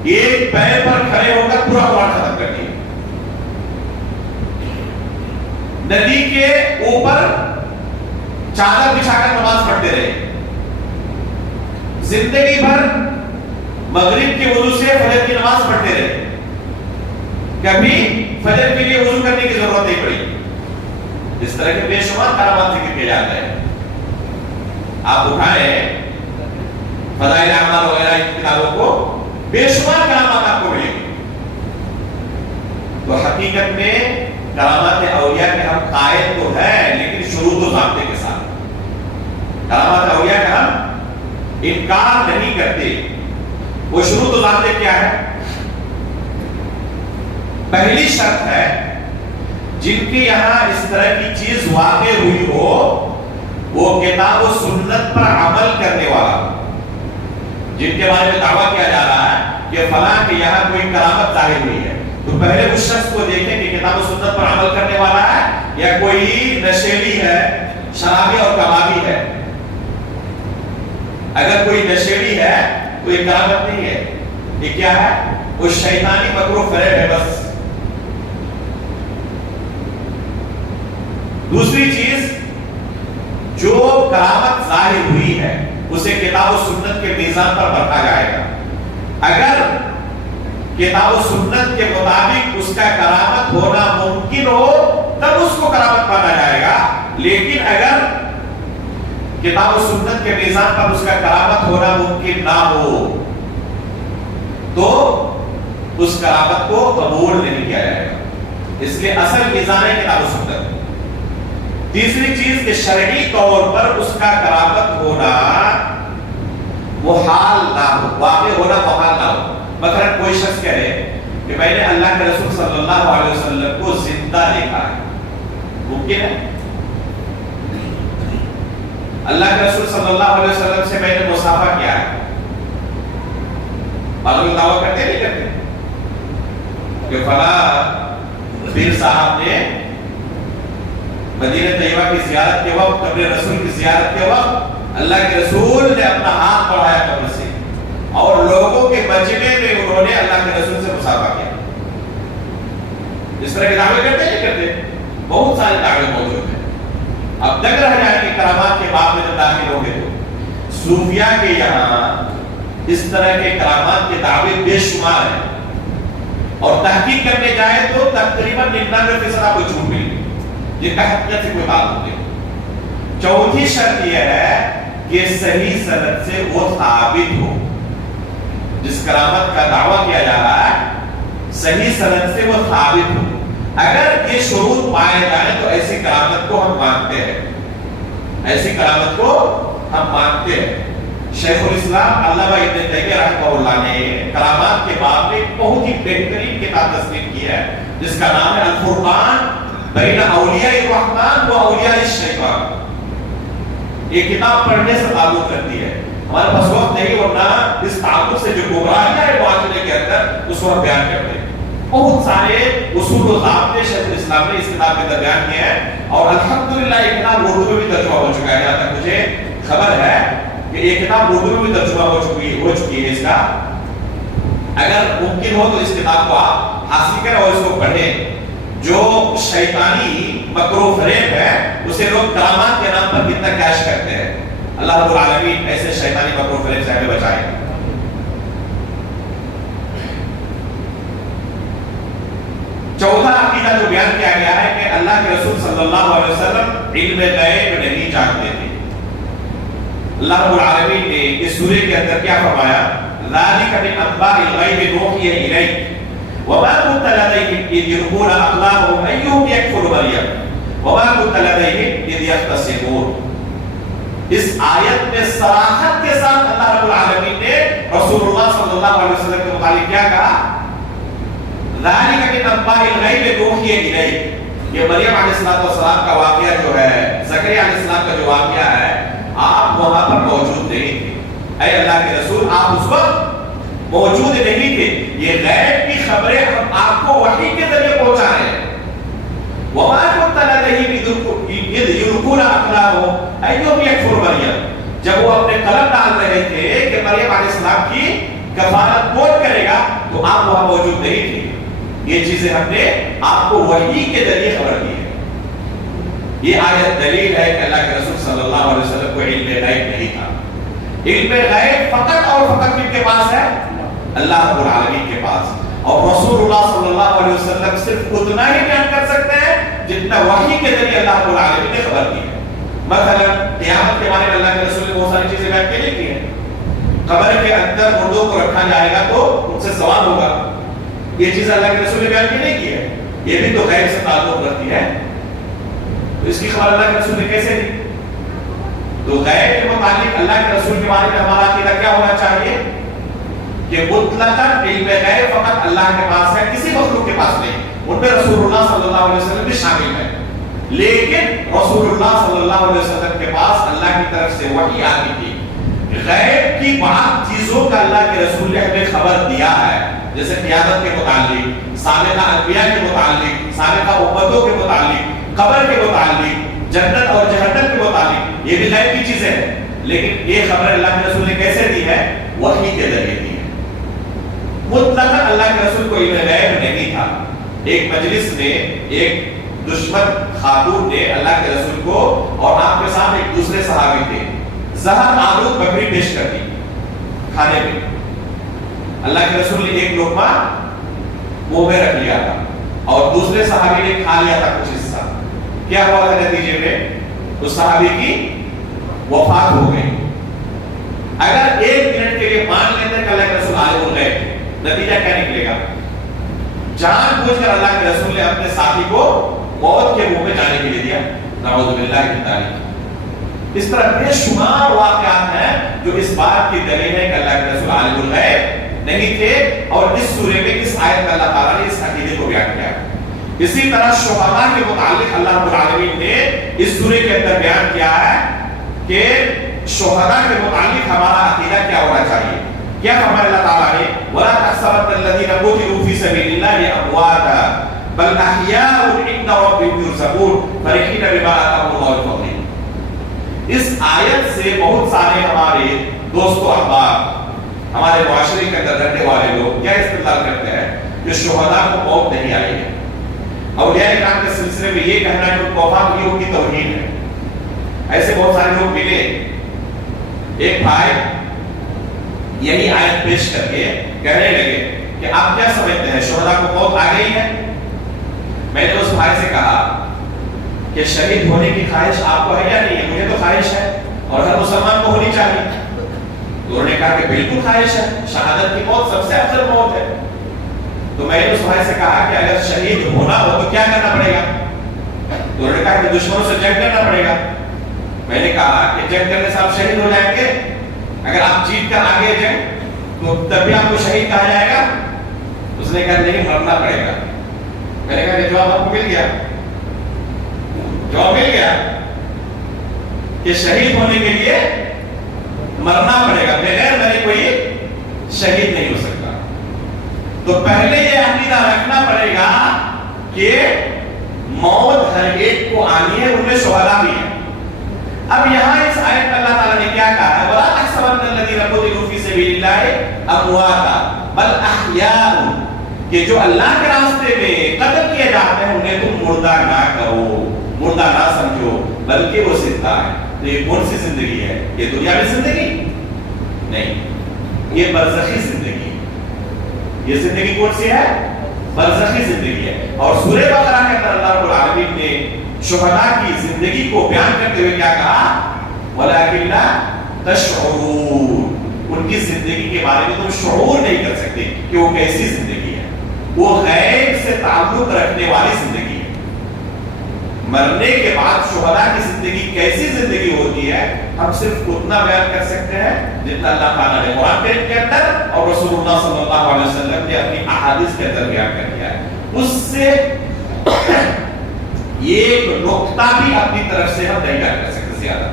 ایک پیر پر کھڑے ہو کر پورا قرآن ختم کر دیا، ندی کے اوپر چادر بچھا کر نماز پڑھتے رہے، زندگی بھر مغرب کے وضو سے فجر کی نماز پڑھتے رہے، کبھی فجر کے لیے وضو کرنے کی ضرورت نہیں پڑی۔ اس طرح کے بے شمار کرامات ذکر کیے جاتے ہیں۔ آپ اٹھائیں فضائل اعمال وغیرہ کی کتابوں کو، بے شمار کرامات آپ کو ملیں گے۔ تو حقیقت میں کرامات اولیاء کے ہم قائل تو ہیں، لیکن شروط و ضابطے کے ساتھ۔ کرامات اولیاء کا ہم انکار نہیں کرتے۔ وہ شروط و ضابطے کیا ہے؟ پہلی شرط ہے جن کے یہاں اس طرح کی چیز واقع ہوئی ہو وہ کتاب و سنت پر عمل کرنے والا، جن کے بارے میں دعویٰ کیا جا رہا ہے کہ فلاں کے یہاں کوئی کرامت ظاہر ہوئی ہے، تو پہلے اس شخص کو دیکھیں کہ کتاب و سنت پر عمل کرنے والا ہے یا کوئی نشیڑی ہے، شرابی اور کبابی ہے۔ اگر کوئی نشیڑی ہے تو یہ کرامت نہیں ہے، یہ کیا ہے؟ وہ شیطانی مکر و فریب ہے بس۔ دوسری چیز، جو کرامت ظاہر ہوئی ہے اسے کتاب و سنت کے میزان پر رکھا جائے گا۔ اگر کتاب و سنت کے مطابق اس کا کرامت ہونا ممکن ہو تب اس کو کرامت مانا جائے گا، لیکن اگر کتاب و سنت کے میزان پر اس کا کرامت ہونا ممکن نہ ہو تو اس کرامت کو قبول نہیں کیا جائے گا۔ اس لیے اصل میزان ہے کتاب و سنت۔ تیسری چیز کہ شرعی طور پر اس کا کرامت ہونا محال نہ ہو، واقع ہونا محال نہ ہو۔ مثلا کوئی شخص کہے کہ میں نے اللہ کے رسول صلی اللہ علیہ وسلم کو زندہ دیکھا ہے، ممکن ہے؟ اللہ کے رسول صلی اللہ علیہ وسلم سے میں نے مصافحہ کیا ہے، معلوم دعویٰ کرتے نہیں کرتے کہ فلاں پیر صاحب نے مدینہ طیبہ کی زیارت کے وقت، قبر رسول کی زیارت کے وقت اللہ کے رسول نے اپنا ہاتھ بڑھایا قبر سے اور لوگوں کے مجمع میں انہوں نے اللہ کے رسول سے مصافحہ کیا۔ اس طرح کے دعوے کرتے نہیں کرتے؟ بہت سارے دعوے موجود ہیں۔ اب تک رہ جائے کہ کرامات کے باب میں جب داخل ہو گئے تو صوفیاء کے یہاں اس طرح کے کرامات کے دعوے بے شمار ہیں، اور تحقیق کرنے جائے تو تقریباً 99% آپ کو جھوٹ ملے گی جن کا حقیقت سے کوئی بات نہیں۔ چوتھی شرط یہ ہے کہ صحیح سند سے وہ ثابت ہو، جس کرامت کا دعویٰ کیا جا رہا ہے صحیح سند سے وہ ثابت ہو۔ اگر یہ شروط پائے جائیں تو ایسی کرامت کو ہم مانتے ہیں، ایسی کرامت کو ہم مانتے ہیں۔ شیخ الاسلام علامہ ابن تیمیہ رحمہ اللہ نے کرامات کے باب میں بہت ہی بہترین کتاب تصنیف کی ہے جس کا نام ہے الفرقان بین اولیاء الرحمن و اولیاء الشیطان۔ یہ کتاب پڑھنے سے تعلق کرتی ہے، ہمارے پاس وقت نہیں، ورنہ اس تعلق سے جو گمراہیاں ہیں معاشرے کے اندر اس وقت بیان کرتے ہیں۔ بہت سارے اصول و ضابطے شیخ الاسلام نے اس کتاب کے اندر بیان کیے ہیں، اور الحمدللہ یہ کتاب اردو میں بھی ترجمہ ہو چکا ہے۔ جہاں تک مجھے خبر ہے کہ یہ کتاب اردو میں بھی ترجمہ ہو چکی ہے اس کا۔ اگر ممکن ہو تو اس کتاب کو آپ حاصل کریں اور اس کو پڑھیں۔ جو شیطانی مکر و فریب ہے اسے لوگ کرامات کے نام پر کتنا کیش کرتے ہیں۔ اللہ رب العالمین ایسے شیطانی مکر و فریب سے ہمیں بچائے۔ چوتھا عقیدہ جو بیان کیا گیا ہے کہ اللہ کے رسول صلی اللہ علیہ وسلم علم غیب نہیں جانتے تھے۔ اللہ رب العالمین نے اس سورے کے اندر کیا فرمایا؟ ذَلِكَ مِنْ أَنْبَاءِ الْغَيْبِ نُوحِيهِ إِلَيْكَ وَمَا كُنْتَ لَدَيْهِمْ إِذْ يُلْقُونَ أَقْلَامَهُمْ أَيُّهُمْ يَكْفُلُ مَرْيَمَ وَمَا كُنْتَ لَدَيْهِمْ إِذْ يَخْتَصِمُونَ۔ اس آیت میں صراحت کے ساتھ اللہ رب العالمین نے رسول اللہ صلی اللہ علیہ وسلم کے متعلق کیا کہا؟ ذالک من انباء الغیب نوحی الیک، یہ مریم علیہ السلام کا واقعہ جو ہے، زکریا علیہ السلام کا جو واقعہ ہے، آپ وہاں پر موجود نہیں تھے، اے اللہ کے رسول آپ اس وقت موجود نہیں تھے، یہ غیب کی خبریں ہم آپ کو وحی کے ذریعے پہنچا رہے ہیں۔ وما كنت لديهم اذ يلقون اقلامهم ايهم يكفر مریم، جب وہ اپنے قلم ڈال رہے تھے کہ مریم علیہ السلام کی کفالت کون کرے گا، تو آپ وہاں موجود نہیں تھے۔ یہ چیزیں ہم نے آپ کو وحی کے ذریعے خبر دی ہے۔ یہ آیت دلیل ہے کہ اللہ کے رسول صلی اللہ علیہ وسلم کو علم غیب نہیں تھا۔ علم غیب فقط اور فقط کن کے پاس ہے؟ اللہ رب العالمین کے پاس۔ اور رسول اللہ صلی اللہ علیہ وسلم صرف اتنا ہی بیان کر سکتے ہیں جتنا وحی کے ذریعے اللہ رب العالمین نے خبر دی ہے۔ مثلا قیامت کے بارے میں اللہ کے رسول نے بہت ساری چیزیں بیان کی ہیں۔ قبر کے اندر مردوں کو رکھا جائے گا تو ان سے سوال ہوگا، یہ چیز اللہ کے رسول نے بیان نہیں کی ہے، یہ بھی تو غیب سے تعلق رکھتی ہے، تو اس کی خبر اللہ کے رسول نے کیسے دی؟ تو غیب کے متعلق اللہ کے رسول کے بارے میں ہمارا عقیدہ کیا ہونا چاہیے کہ مطلقاً علم غیب فقط اللہ کے پاس ہے، کسی مخلوق کے پاس نہیں، ان میں رسول اللہ صلی اللہ علیہ وسلم بھی شامل ہے، لیکن رسول اللہ صلی اللہ علیہ وسلم کے پاس اللہ کی طرف سے وحی آتی تھی۔ غیب کی بعض چیزوں کا اللہ کے رسول نے ہمیں خبر دیا ہے، جیسے قیامت کے متعلق، سابقہ انبیاء کے متعلق، سابقہ امتوں کے متعلق، قبر کے متعلق، جنت اور جہنم کے متعلق، یہ بھی غیب کی چیزیں ہیں، لیکن یہ خبر اللہ کے رسول نے کیسے دی ہے؟ وحی کے ذریعے دی ہے۔ مطلقاً اللہ کے رسول کو علم غیب نہیں تھا۔ ایک مجلس میں ایک دشمن خاتون نے اللہ کے رسول کو اور آپ کے ساتھ ایک دوسرے صحابی تھے زہر آلود بکری پیش کر دی کھانے میں۔ اللہ کے رسول نے ایک لقمہ منہ میں رکھ لیا تھا اور دوسرے صحابی نے کھا لیا تھا کچھ حصہ۔ کیا ہوا تھا نتیجے میں؟ اس صحابی کی وفات ہو گئی۔ اگر ایک منٹ کے لیے مان لیتے کہ اللہ کے رسول عالم الغیب تھے، نتیجہ کیا نکلے گا؟ جان بوجھ کر اللہ کے رسول نے اپنے ساتھی کو موت کے منہ میں جانے کے لیے دیا، نعوذ باللہ من ذالک۔ اس طرح بے شمار واقعات ہیں جو اس بات کی دلیل ہے کہ اللہ کے رسول عالم الغیب نہیں تھے، اور اس سورے میں اس آیت میں اللہ تعالیٰ نے اس عقیدے کو بیان کیا۔ اسی طرح شہداء کے متعلق اللہ رب العالمین نے اس سورے کے اندر بیان کیا ہے کہ شہداء کے متعلق ہمارا عقیدہ کیا ہونا چاہیے۔ کیا فرمایا اللہ تعالیٰ نے؟ وَلَا تَحْسَبَنَّ الَّذِينَ قُتِلُوا فِي سَبِيلِ اللَّهِ أَمْوَاتًا بَلْ أَحْيَاءٌ عِندَ رَبِّهِمْ يُرْزَقُونَ فَرِحِينَ بِمَا آتَاهُمُ اللَّهُ مِن فَضْلِهِ۔ اس آیت سے بہت سارے ہمارے دوست و احباب، ہمارے معاشرے کے اندر رہنے والے لوگ کیا استدلال کرتے ہیں کہ شہداء کو موت نہیں آئی ہے۔ اولیاء کرام کے سلسلے میں یہ کہنا ہے کہ وفات ہوئی ان کی توہین ہے۔ ایسے بہت سارے لوگ ملے، ایک بھائی یہی آیت پیش کر کے کہنے لگے کہ آپ کیا سمجھتے ہیں شہداء کو موت آ گئی ہے؟ میں نے اس بھائی سے کہا کہ شہید ہونے کی خواہش آپ کو ہے یا نہیں ہے؟ مجھے تو خواہش ہے اور ہر مسلمان کو ہونی چاہیے۔ تو انہوں نے کہا کہ بالکل خواہش ہے، شہادت کی موت سب سے افضل موت ہے۔ تو میں نے اس بھائی سے کہا کہ اگر شہید ہونا ہو تو کیا کرنا پڑے گا؟ تو انہوں نے کہا کہ دشمنوں سے جنگ کرنا پڑے گا۔ میں نے کہا کہ جنگ کرنے سے آپ شہید ہو جائیں گے؟ اگر آپ جیت کر آگے جائیں تو تب بھی آپ کو شہید کہا جائے گا؟ اس نے کہا نہیں، مرنا پڑے گا۔ میں نے کہا کہ جواب آپ کو مل گیا، جواب مل گیا کہ شہید ہونے کے لیے مرنا پڑے گا، بغیر مرے کوئی شہید نہیں ہو سکتا۔ تو پہلے یہ عقیدہ رکھنا پڑے گا کہ موت ہر ایک کو آنی ہے، ان میں شہداء بھی ہیں۔ اب یہاں اس آیت میں اللہ تعالیٰ نے کیا کہا ہے؟ وَلَا تَحْسَبَنَّ الَّذِينَ قُتِلُوا فِي سَبِيلِ اللَّهِ أَمْوَاتًا بَلْ أَحْيَاءٌ، کہ جو اللہ کے راستے میں قتل کیے جاتے ہیں انہیں تم مردہ نہ کہو، مردہ نہ سمجھو، بلکہ وہ زندہ ہے۔ تو یہ کون سی زندگی ہے؟ یہ دنیا میں زندگی نہیں، یہ برزخی زندگی ہے۔ یہ زندگی کون سی ہے؟ برزخی زندگی ہے۔ اور سورہ بقرہ کے اندر اللہ رب العالمین نے شہداء کی زندگی کو بیان کرتے ہوئے کیا کہا؟ وَلَكِنْ لَا تَشْعُرُونَ، ان کی زندگی کے بارے میں تم شعور نہیں کر سکتے کہ وہ کیسی زندگی ہے، وہ غیب سے تعلق رکھنے والی زندگی ہے۔ مرنے کے بعد شہداء کی زندگی کیسی زندگی ہوتی ہے ہم صرف اتنا بیان کر سکتے ہیں جتنا اللہ تعالیٰ نے قرآن کریم کے اندر اور رسول اللہ صلی اللہ علیہ وسلم نے اپنی احادیث کے اندر بیان کر دیا ہے. اس سے ایک نقطہ بھی اپنی طرف سے ہم نہیں بیان کر سکتے زیادہ.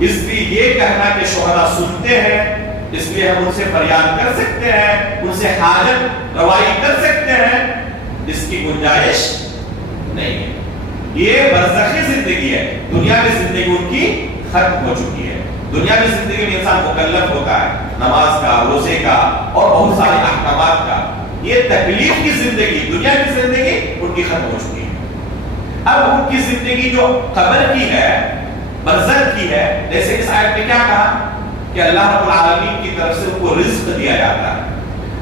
اس لیے یہ کہنا کہ شہداء سنتے ہیں اس لیے ہم ان سے فریاد کر سکتے ہیں, ان سے حاجت روائی کر سکتے ہیں, اس کی گنجائش نہیں ہے. یہ برزخی زندگی ہے, دنیا میں زندگی ان کی ختم ہو چکی ہے. دنیا میں زندگی میں انسان مکلف ہوتا ہے نماز کا, روزے کا اور بہت سارے احکامات کا. یہ تکلیف کی زندگی, دنیا کی زندگی ان کی ختم ہو چکی ہے. اب ان کی زندگی جو قبر کی ہے, برزخ کی ہے, جیسے اس آیت میں کیا کہا کہ اللہ رب العالمین کی طرف سے ان کو رزق دیا جاتا ہے.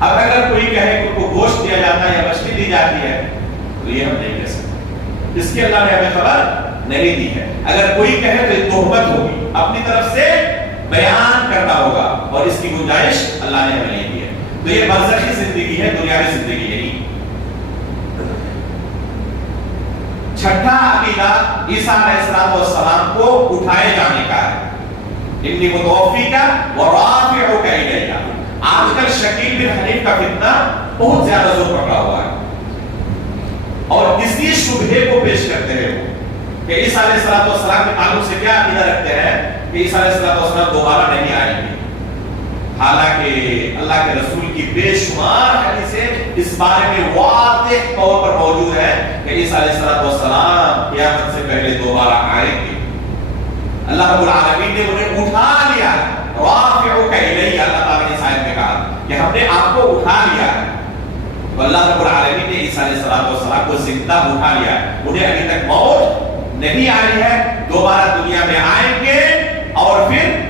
اب اگر کوئی کہے کہ ان کو گوشت دیا جاتا ہے یا مچھلی دی جاتی ہے تو یہ ہم نہیں کہہ سکتے, اس کی اللہ نے ہمیں خبر نہیں دی ہے. اگر کوئی کہے تو یہ تہمت ہوگی, اپنی طرف سے بیان کرنا ہوگا اور اس کی گنجائش اللہ نے ہمیں نہیں دی ہے. تو یہ برزخی زندگی ہے, دنیاوی زندگی یہی. چھٹا عقیدہ عیسیٰ علیہ السلام کو اٹھائے جانے کا ہے. انی متوفیکا ورافعک الیہ. آج کل شکیل بن حنیف کا فتنہ بہت زیادہ زور پکڑا ہوا ہے اور اسی شبہے کو پیش کرتے ہیں وہ کہ عیسیٰ علیہ السلام کے تعلق سے کیا عقیدہ رکھتے ہیں کہ عیسیٰ علیہ السلام دوبارہ نہیں آئیں گے. حالانکہ اللہ کے رسول کی بے شمار حدیثیں اس بارے میں واضح طور پر موجود ہے کہ عیسیٰ علیہ السلام قیامت سے پہلے دوبارہ آئیں گے. اللہ رب العالمین نے انہیں اٹھا لیا, رافعک الیہ. اللہ تعالیٰ نے اس آیت میں کہا کہ ہم نے آپ کو اٹھا لیا ہے. تو اللہ رب العالمین نے عیسیٰ علیہ السلام کو زندہ اٹھا لیا ہے. انہیں ابھی تک موت نہیں آئی ہے, دوبارہ دنیا میں آئیں گے اور پھر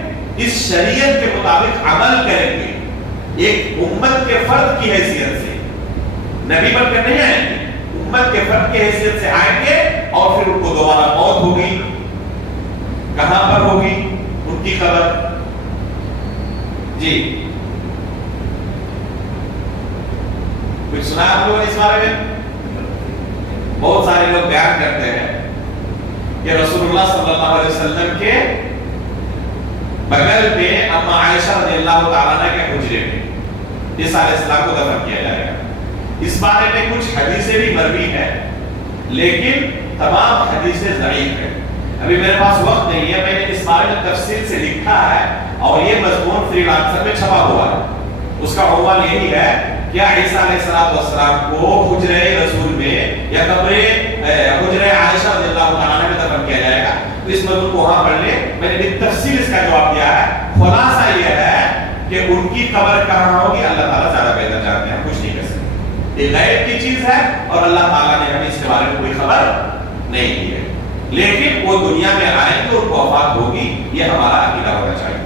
اس شریعت کے مطابق عمل کریں گے. ایک امت کے فرد کی حیثیت سے, نبی بن کر نہیں آئیں گے, امت کے فرد کی حیثیت سے آئیں گے اور پھر ان کو دوبارہ موت ہوگی. کہاں پر ہوگی ان کی خبر؟ جی کچھ سنا آپ لوگوں نے اس بارے میں؟ بہت سارے لوگ بیان کرتے ہیں کہ رسول اللہ صلی اللہ علیہ وسلم کے بغل میں اما عائشہ رضی اللہ تعالیٰ عنہ کے حجرے میں عیسیٰ علیہ السلام کو دفن کیا جائے گا. اس بارے میں کچھ حدیثیں بھی مروی ہیں لیکن تمام حدیثیں ضعیف ہیں. ابھی میرے پاس وقت نہیں ہے, میں نے اس بارے میں تفصیل سے لکھا ہے اور یہ مضمون فری لانسر میں چھپا ہوا ہے. اس کا عنوان یہی ہے کیا عیسیٰ علیہ السلام کو حجرہ رسول میں یا قبر حجرہ عائشہ رضی اللہ تعالیٰ عنہ میں دفن کیا جائے گا. تو اس مضمون کو وہاں پڑھ لیں, میں نے بھی تفصیل اس کا جواب دیا ہے. خلاصہ یہ ہے کہ ان کی قبر کہاں ہوگی اللہ تعالیٰ زیادہ بہتر جانتے ہیں, ہم کچھ نہیں کر سکتے. یہ غیب کی چیز ہے اور اللہ تعالیٰ نے ہمیں اس کے بارے میں کوئی خبر نہیں دی ہے. لیکن وہ دنیا میں آئیں گے, ان کو وفات ہوگی, یہ ہمارا عقیدہ ہونا چاہیے.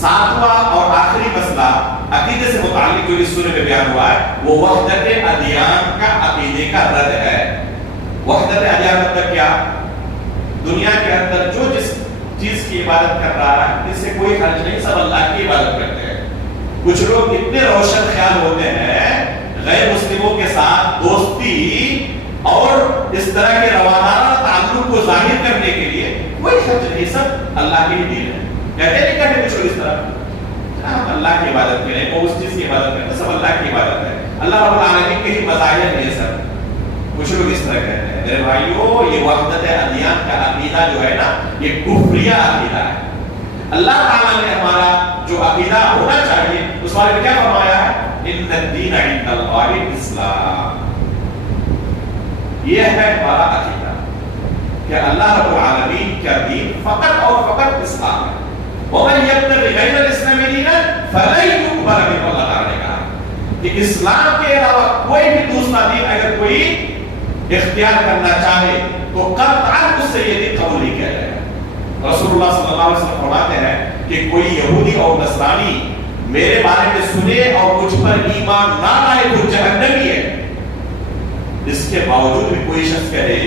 ساتواں اور آخری مسئلہ عقیدے سے متعلق جو اس سورہ میں بیان ہوا ہے وہ وحدت ادیان کا عقیدے کا رد ہے. وحدت ادیان مطلب کیا؟ دنیا کے اندر جو جس چیز کی عبادت کر رہا ہے اس سے کوئی حرج نہیں, سب اللہ کی عبادت کرتے ہیں. کچھ لوگ اتنے روشن خیال ہوتے ہیں غیر مسلموں کے ساتھ دوستی اور اس طرح کے روانہ تعلق کو ظاہر کرنے کے لیے کوئی حرج نہیں, سب اللہ کی ہی دین ہے. کہتے نہیں کہتے کچھ لوگ اس طرح ہم اللہ کی عبادت کریں, وہ اس چیز کی عبادت کرتے ہیں, سب اللہ کی عبادت ہے, اللہ رب العالمین کے ہی مظاہر ہیں سب. کچھ لوگ اس طرح کہتے ہیں. میرے بھائیو, یہ وحدت ادیان کا عقیدہ جو ہے نا یہ کفریہ عقیدہ ہے. اللہ تعالیٰ نے ہمارا جو عقیدہ ہونا چاہیے اس بارے میں کیا فرمایا ہے؟ ان الدین عند اللہ الاسلام. یہ ہے ہمارا عقیدہ کہ اللہ رب العالمین کا دین فقط اور فقط اسلام ہے. وَمَنْ يَبْتَغِ غَيْرَ الْإِسْلَامِ دِينًا فَلَنْ يُقْبَلَ مِنْهُ. اللہ تعالیٰ نے کہا کہ اسلام کے علاوہ کوئی بھی دوسرا دین اگر کوئی اختیار کرنا چاہے تو قطعاً اس سے یہ دین قبول نہیں کیا جائے گا. رسول اللہ صلی اللہ علیہ وسلم فرماتے ہیں کہ کوئی یہودی اور نصرانی میرے بارے میں سنے اور مجھ پر ایمان نہ لائے تو جہنمی ہے. اس کے باوجود بھی کوئی شخص کہے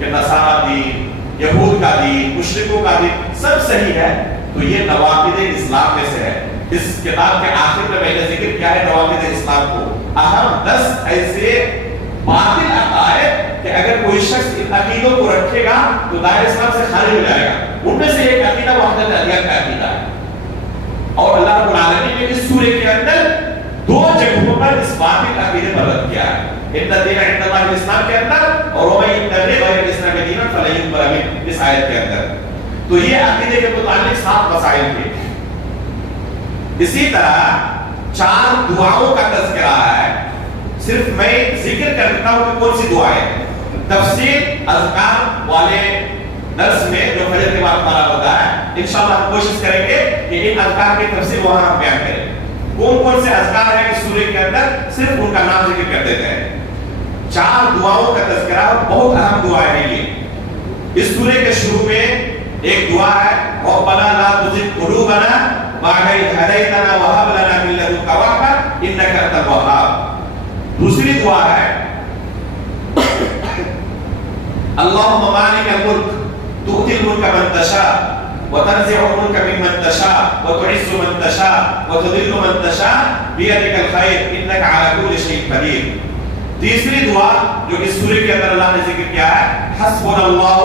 کہ نصارہ دین, یہود کا دین, مشرکوں کا دین سب صحیح ہے, تو یہ نواقض اسلام میں سے ہے. اس کتاب کے آخر میں نے ذکر کیا ہے نواقض اسلام کو, اہم 10 ایسے باطل عقائد کہ اگر کوئی شخص ان عقیدوں کو رکھے گا تو دائرہ اسلام سے خارج ہو جائے گا. ان میں سے ایک عقیدہ وحدت الہیہ کا عقیدہ ہے. اور اللہ رب العالمین نے اس سورے کے اندر 2 جگہوں پر اس باطل عقیدے پر رد کیا ہے. ان الدین عند اللہ الاسلام کے اندر اور ومن یبتغی غیر الاسلام دینا فلن یقبل منہ اس آیت کے اندر. تو یہ عقیدے کے متعلق 7 مسائل تھے. اسی طرح 4 دعاؤں کا تذکرہ ہے. صرف میں ذکر کرتا ہوں کہ کون سی دعائیں ہیں. تفصیل اذکار والے درس میں جو فجر کے بعد ہمارا ہوتا ہے انشاءاللہ ہم کوشش کریں گے کہ ان اذکار کی تفصیل وہاں ہم بیان کریں. کون کون سے اذکار ہیں اس سورے کے اندر صرف ان کا نام ذکر کر دیتے ہیں. 4 دعاؤں کا تذکرہ بہت اہم دعائیں ہیں یہ. اس سورے کے شروع میں ایک دعا ہے ربنا لا تزغ قلوبنا بعد إذ هديتنا وهب لنا من لدنك رحمة إنك أنت الوهاب. دوسری دعا ہے اللهم مالك الملك تؤتي الملك من تشاء وتنزع الملك ممن تشاء وتعز من تشاء وتذل من تشاء بيدك الخير إنك على كل شيء قدير. تیسری دعا جو اس سورے کے اندر اللہ نے ذکر کیا ہے حسبنا اللہ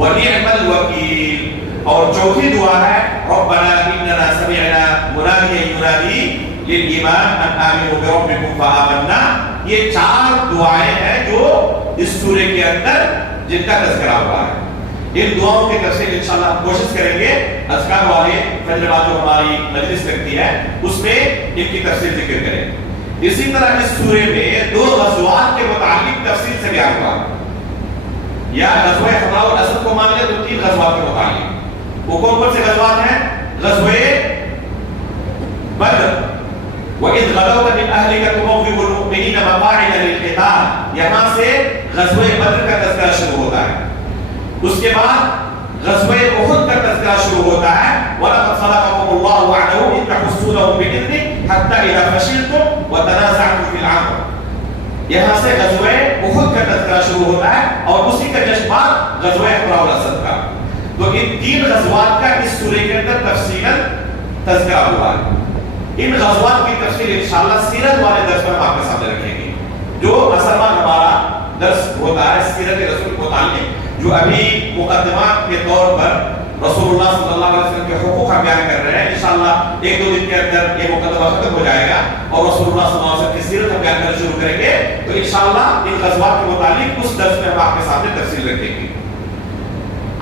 ونعم الوکیل. اور چوتھی دعا ہے ربنا اننا سمعنا منادیا ینادی للایمان ان آمنوا بربکم فآمنا. یہ 4 دعائیں ہیں جو اس سورے کے اندر جن کا تذکرہ ہوا ہے. ان دعاؤں کی تفصیل انشاءاللہ ہم کوشش کریں گے اذکار والے فجر بعد جو ہماری مجلس لگتی ہے اس میں ان کی تفصیل ذکر کریں. اسی طرح اس سورے میں 2 غزوات کے متعلق تفصیل سے بیان ہوا. یا غزوہ حمراء الاسد کو مان لیں تو 3 غزوات کے متعلق. وہ کون کون سے غزوات ہیں؟ غزوہ بدر وَإِذْ غَدَوْتَ مِنْ أَهْلِكَ تُبَوِّئُ الْمُؤْمِنِينَ مَقَاعِدَ لِلْقِتَالِ. یہاں سے غزوہ بدر کا تذکرہ شروع ہوتا ہے. اس کے بعد غزوہ احد کا تذکرہ شروع ہوتا ہے وَلَقَدْ صَدَقَكُمُ اللَّهُ وَعْدَهُ إِذْ تَحُسُّونَهُم بِإِذْنِهِ حَتَّىٰ إِذَا فَشِلْتُمْ وَتَنَازَعْتُمْ فِي الْأَمْرِ. یہاں سے غزوہ احد کا تذکرہ شروع ہوتا ہے اور اسی کا جشن بعد غزوہ حمراء الاسد کا. تو ان 3 غزوات کا اس سورے کے اندر تفصیلاً تذکرہ ہوا ہے. ان غزوات کی تفصیل انشاءاللہ سیرت والے درس میں ہم آپ کے سامنے رکھیں گے. جو اصل میں ہمارا درس ہوتا ہے سیرت رسول کے متعلق جو ابھی مقدمات کے طور پر رسول اللہ صلی اللہ علیہ وسلم کے حقوق کا بیان کر رہے ہیں. انشاءاللہ 1-2 دن کے اندر یہ مقدمہ ختم ہو جائے گا اور رسول اللہ صلی اللہ علیہ وسلم کی سیرت ہم بیان کرنا شروع کریں گے. تو انشاءاللہ ان غزوات کے متعلق اس درس میں ہم آپ کے سامنے تفصیل رکھیں گے.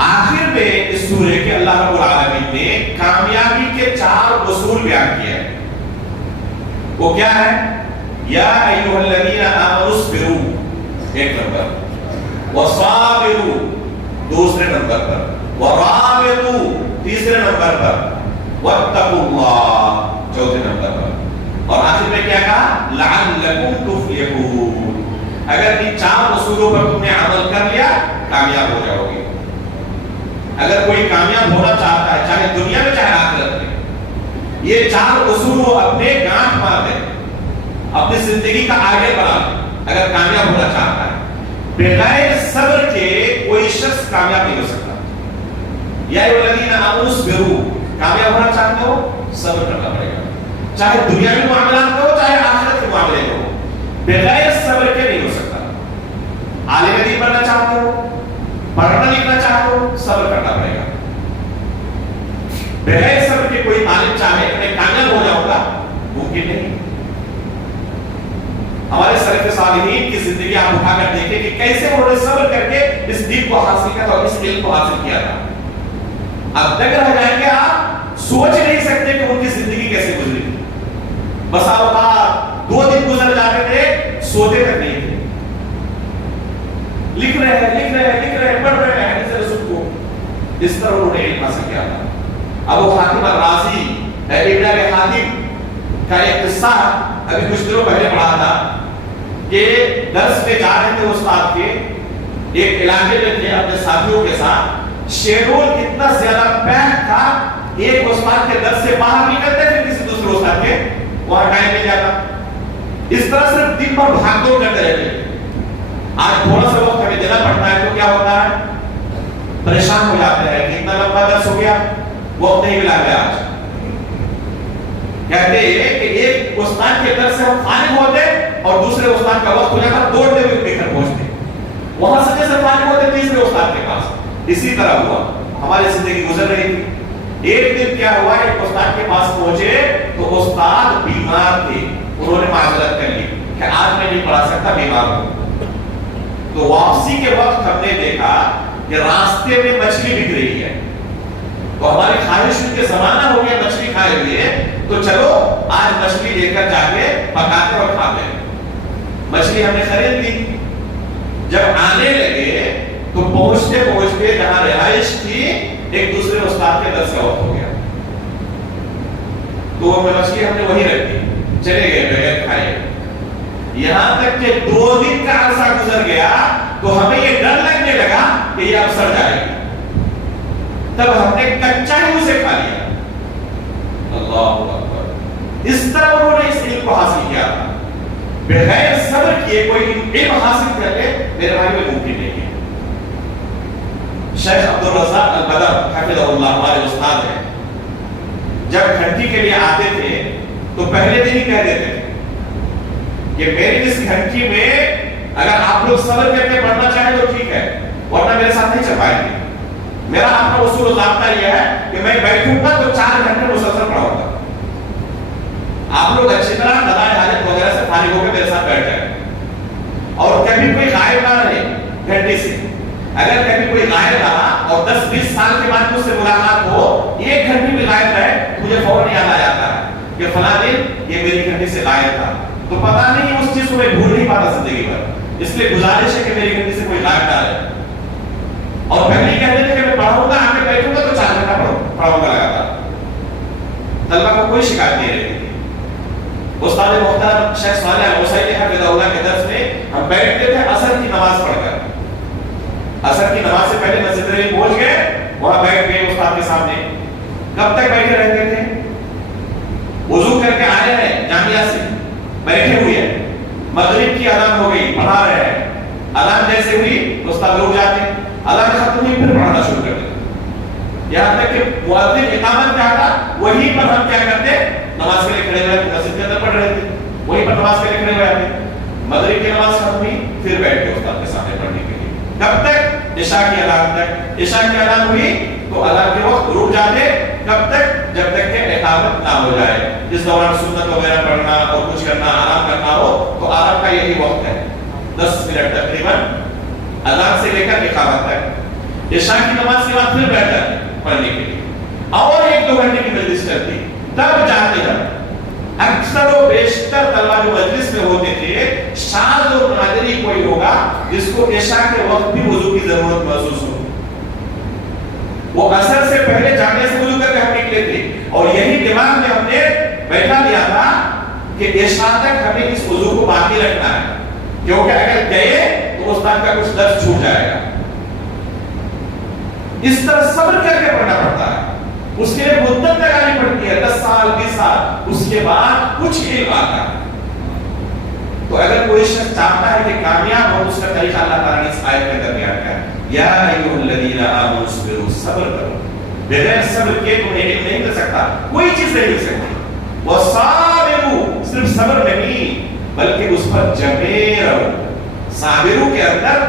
آخر میں اس سورے کے اللہ رب العالمین نے کامیابی کے 4 اصول بیان کیے ہیں. وہ کیا ہے؟ یا ایھا الذین آمنوا اصبروا 1 نمبر وصابروا 2 نمبر پر ورابطوا 3 نمبر پر واتقوا اللہ 4 نمبر پر. اور آخر میں کیا کہا؟ لعلکم تفلحون. اگر ان 4 اصولوں پر تم نے عمل کر لیا کامیاب ہو جاؤ گے. اگر کوئی کامیاب ہونا چاہتا ہے چاہے دنیا میں چاہے آخرت میں یہ 4 اصول وہ اپنے گانٹھ مار دیں اپنی زندگی کا آگے بڑھا دیں اگر کامیاب ہونا چاہتا ہے. بغیر صبر کے کوئی شخص کامیاب نہیں ہو سکتا. یا ایھا الذین آمنوا اصبروا کامیاب ہونا چاہتے ہو صبر کرنا پڑے گا. چاہے دنیاوی معاملات میں ہو چاہے آخرت کے معاملے میں ہو بغیر صبر کے نہیں ہو سکتا. عالم دین بننا چاہتے ہو پڑھنا لکھنا چاہتے ہو صبر کرنا پڑے گا. بغیر صبر کے کوئی طالب چاہے میں کامیاب ہو جاؤں گا ممکن نہیں. ہمارے سلف صالحین کی زندگی آپ اٹھا کر دیکھیں کہ کیسے انہوں نے صبر کر کے اس دین کو حاصل کیا تھا اور اس علم کو حاصل کیا تھا. اب تک رہ جائیں گے آپ سوچ نہیں سکتے کہ ان کی زندگی کیسے گزری. بس اوقات 2 دن گزر جاتے تھے سوتے تک نہیں تھے. لکھ رہے پڑھ رہے ہیں حدیث رسول کو. اس طرح انہوں نے علم حاصل کیا تھا. ابو حاتم الرازی ابن ابی حاتم کا ایک قصہ ابھی کچھ دنوں پہلے پڑھا تھا کہ درس میں جا رہے تھے استاد کے ایک علاقے میں تھے اپنے ساتھیوں کے ساتھ. شیڈول اتنا زیادہ پیک تھا ایک استاد کے درس سے باہر نکلتے پھر کسی دوسرے استاد کے وہاں ٹائم نہیں جاتا. اس طرح صرف دن بھر بھاگ دوڑ کرتے رہتے. آج تھوڑا سا وقت ہمیں دینا پڑتا ہے تو کیا ہوتا ہے پریشان ہو جاتے ہیں کہ اتنا لمبا درس ہو گیا وقت نہیں ملا ہے. آج کہتے ہیں کہ ایک استاد کے درس سے ہم فارغ ہوتے اور دوسرے استاد کا وقت ہو جاتا دوڑتے ہوئے لے کر پہنچتے. وہاں سے جیسے فارغ ہوتے تیسرے استاد کے پاس. اسی طرح ہوا ہماری زندگی گزر رہی تھی. ایک دن کیا ہوا, ایک استاد کے پاس پہنچے تو استاد بیمار تھے. انہوں نے معذرت کر لی کہ آج میں نہیں پڑھا سکتا, بیمار ہوں. تو واپسی کے وقت ہم نے دیکھا کہ راستے میں مچھلی بک رہی ہے. تو ہماری خواہش ہوئی کہ زمانہ ہو گیا مچھلی کھائے ہوئے, تو چلو آج مچھلی لے کر جا کے پکاتے اور کھاتے ہیں. مچھلی ہم نے خرید لی. جب آنے لگے تو پہنچتے پہنچتے جہاں رہائش تھی ایک دوسرے استاد کے درس کا وقت ہو گیا. تو مچھلی ہم نے وہی رکھ دی, چلے گئے بغیر کھائے. یہاں تک کہ 2 دن کا عرصہ گزر گیا تو ہمیں یہ ڈر لگنے لگا کہ یہ اب سڑ جائے گی. تب ہم نے کچا ہی اسے کھا لیا. اللہ اکبر. اس طرح انہوں نے اس علم کو حاصل کیا تھا. بغیر صبر کیے کوئی علم حاصل کر لے میرے بھائی میں ممکن نہیں ہے. شیخ عبدالرزاق البدر حفظہ اللہ ہمارے استاد ہیں, جب گھنٹی کے لیے آتے تھے تو پہلے دن ہی کہہ دیتے تھے کہ میری اس گھنٹی میں اگر آپ لوگ صبر کر کے پڑھنا چاہیں تو ٹھیک ہے, ورنہ میرے ساتھ نہیں چل پائیں گے. میرا اپنا اصول و ضابطہ یہ ہے کہ میں بیٹھوں گا تو 4 گھنٹے مسلسل پڑھاؤں گا. آپ لوگ اچھی طرح ندائے حاجت وغیرہ سے فارغ ہو کے میرے ساتھ بیٹھ جائیں. اور کبھی کوئی غائب نہ رہے گھنٹے سے. اگر کبھی کوئی غائب رہا اور 10-20 سال کے بعد مجھ سے ملاقات ہو, 1 گھنٹے بھی غائب رہے, مجھے فوراً یاد آ جاتا ہے کہ فلاں دن یہ میری گھنٹے سے غائب تھا. تو پتہ نہیں اس چیز کو میں بھول نہیں پاتا زندگی بھر. اس لیے گزارش ہے کہ میری گھنٹے سے کوئی غائب نہ رہے. اور پہلے ہی کہتے تھے کہ میں پڑھاؤں گا, آگے بیٹھوں گا تو 4 گھنٹہ پڑھاؤں گا لگاتار. طلبہ کو کوئی شکایت نہیں رہتی تھی. استاد محترم شیخ صالح الحسینی حفظہ اللہ کے درس میں ہم بیٹھتے تھے عصر کی نماز پڑھ کر. عصر کی نماز سے پہلے مسجد میں پہنچ گئے, وہاں بیٹھ گئے استاد کے سامنے. کب تک بیٹھے رہتے تھے؟ وضو کر کے آئے ہیں جامعہ سے, بیٹھے ہوئے ہیں, مغرب کی اذان ہو گئی, پڑھا رہے ہیں. اذان جیسے ہوئی استاد رک جاتے, اذان ختم ہوئی پھر پڑھنا شروع کر دیتے. یہاں تک کہ مؤذن اقامت کیا تھا وہیں پر ہم کیا کرتے, نماز کے لیے کھڑے ہوئے مسجد کے اندر پڑھ رہے تھے, وہیں پر نماز کے لیے کھڑے ہوئے آتے. مغرب کی نماز ختم ہوئی پھر بیٹھ کے استاد کے سامنے پڑھنے کے لیے. کب تک؟ عشاء کی اذان تک. عشاء کی اذان ہوئی تو اذان کے وقت رک جاتے. کب تک؟ جب تک کہ اقامت نہ ہو جائے. اس دوران سنت وغیرہ پڑھنا اور کچھ کرنا, آرام کرنا ہو تو آرام کا یہی وقت ہے, 10 منٹ تقریباً اذان سے لے کر اقامت تک. عشاء کی نماز کے بعد پھر بیٹھ جاتے پڑھنے کے لیے, اور 1-2 گھنٹے کی مجلس چلتی. تب جاتے ہیں اکثر و بیشتر طلبہ جو مجلس میں ہوتے تھے, شاذ و نادری کوئی ہوگا جس کو عشاء کے وقت بھی وضو کی ضرورت محسوس ہو. وہ عصر سے پہلے جانے سے وضو کر کے ہم نکلے تھے, اور یہی دماغ میں ہم نے بیٹھا لیا تھا کہ عشاء تک ہمیں اس وضو کو باقی رکھنا ہے, کیونکہ اگر گئے تو استاد کا کچھ درس چھوٹ جائے گا. اس طرح صبر کر کے پڑھنا پڑتا ہے. اس کے لیے مدت لگانی پڑتی ہے, 10 سال 20 سال, اس کے بعد کچھ علم آتا ہے. تو اگر کوئی شخص چاہتا ہے کہ کامیاب ہو, اس کا طریقہ اللہ تعالیٰ نے اس آیت کے اندر بیان کیا ہے, یا ایھا الذین آمنوا اصبروا, صبر کرو. بغیر صبر کے تم علم نہیں کر سکتا, کوئی چیز نہیں مل سکتی. وصابروا, صرف صبر نہیں بلکہ اس پر جمے رہو. صابروا کے اندر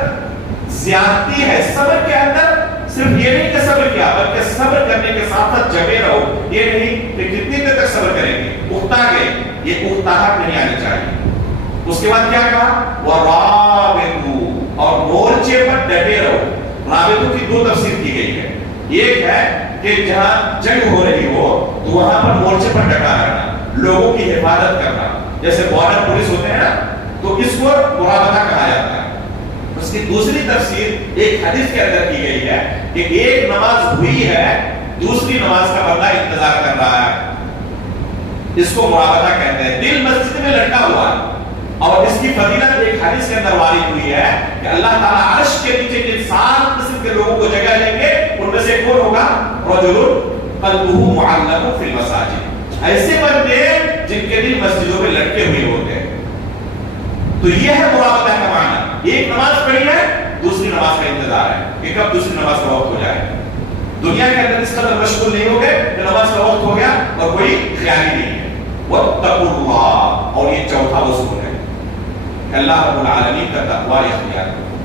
زیادتی ہے, صبر کے اندر صرف یہ نہیں کہ صبر کیا, بلکہ صبر کرنے کے ساتھ ساتھ جمے رہو. یہ نہیں کہ کتنی دیر تک صبر کریں گے, اکتا گئے, یہ اکتاہٹ نہیں آنی چاہیے. اس کے بعد کیا کہا, ورابطوا, اور مورچے پر ڈٹے رہو. رابطوں کی 2 تفسیر کی گئی ہے. ایک ہے کہ جہاں جنگ ہو رہی ہو تو وہاں پر مورچے پر ڈٹا رہنا, لوگوں کی حفاظت کرنا, جیسے بارڈر پولیس ہوتے ہیں نا, تو اس کو مرابطہ کہا جاتا ہے. اس کی دوسری تفسیر ایک حدیث کے اندر کی گئی ہے کہ ایک نماز ہوئی ہے, دوسری نماز کا بندہ انتظار کر رہا ہے, اس کو مرابطہ کہتے ہیں. دل مسجد میں لٹکا ہوا ہے, اور اس کی فضیلت ایک حدیث کے اندر وارد ہوئی ہے کہ اللہ تعالیٰ عرش کے نیچے جن 7 قسم کے لوگوں کو جگہ لیں گے, ان میں سے کون ہوگا, رجل قلبہ معلق فی المساجد, ایسے بندے جن کے دل مسجدوں میں لٹکے ہوئے ہوتے ہیں. تو یہ ہے مرابطہ کا معنی. ایک نماز پڑھی ہے, دوسری نماز کا انتظار ہے کہ کب دوسری نماز کا وقت ہو جائے. دنیا کے اندر اس قدر مشغول نہیں ہو گئے کہ نماز کا وقت ہو گیا اور کوئی خیال ہی نہیں ہے. واتقوا اللہ, اور یہ چوتھا اصول ہے کہ اللہ رب العالمین کا تقوی اختیار کرو.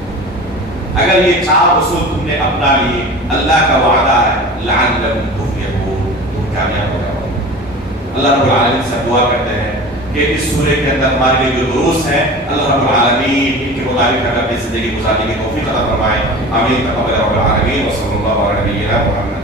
اگر یہ 4 اصول تم نے اپنا لیے، اللہ کا وعدہ ہے لعلکم تفلحون، تم کامیاب ہو جاؤ۔ اللہ رب العالمین سے دعا کرتے ہیں کہ اس سورے کے اندر ہمارے لیے جو دروس ہیں اللہ رب العالمین ان کے مطابق ہمیں اپنی زندگی گزارنے کی توفیق عطا فرمائے۔ آمین تقبل رب العالمین، وصلی اللہ علی نبینا محمد۔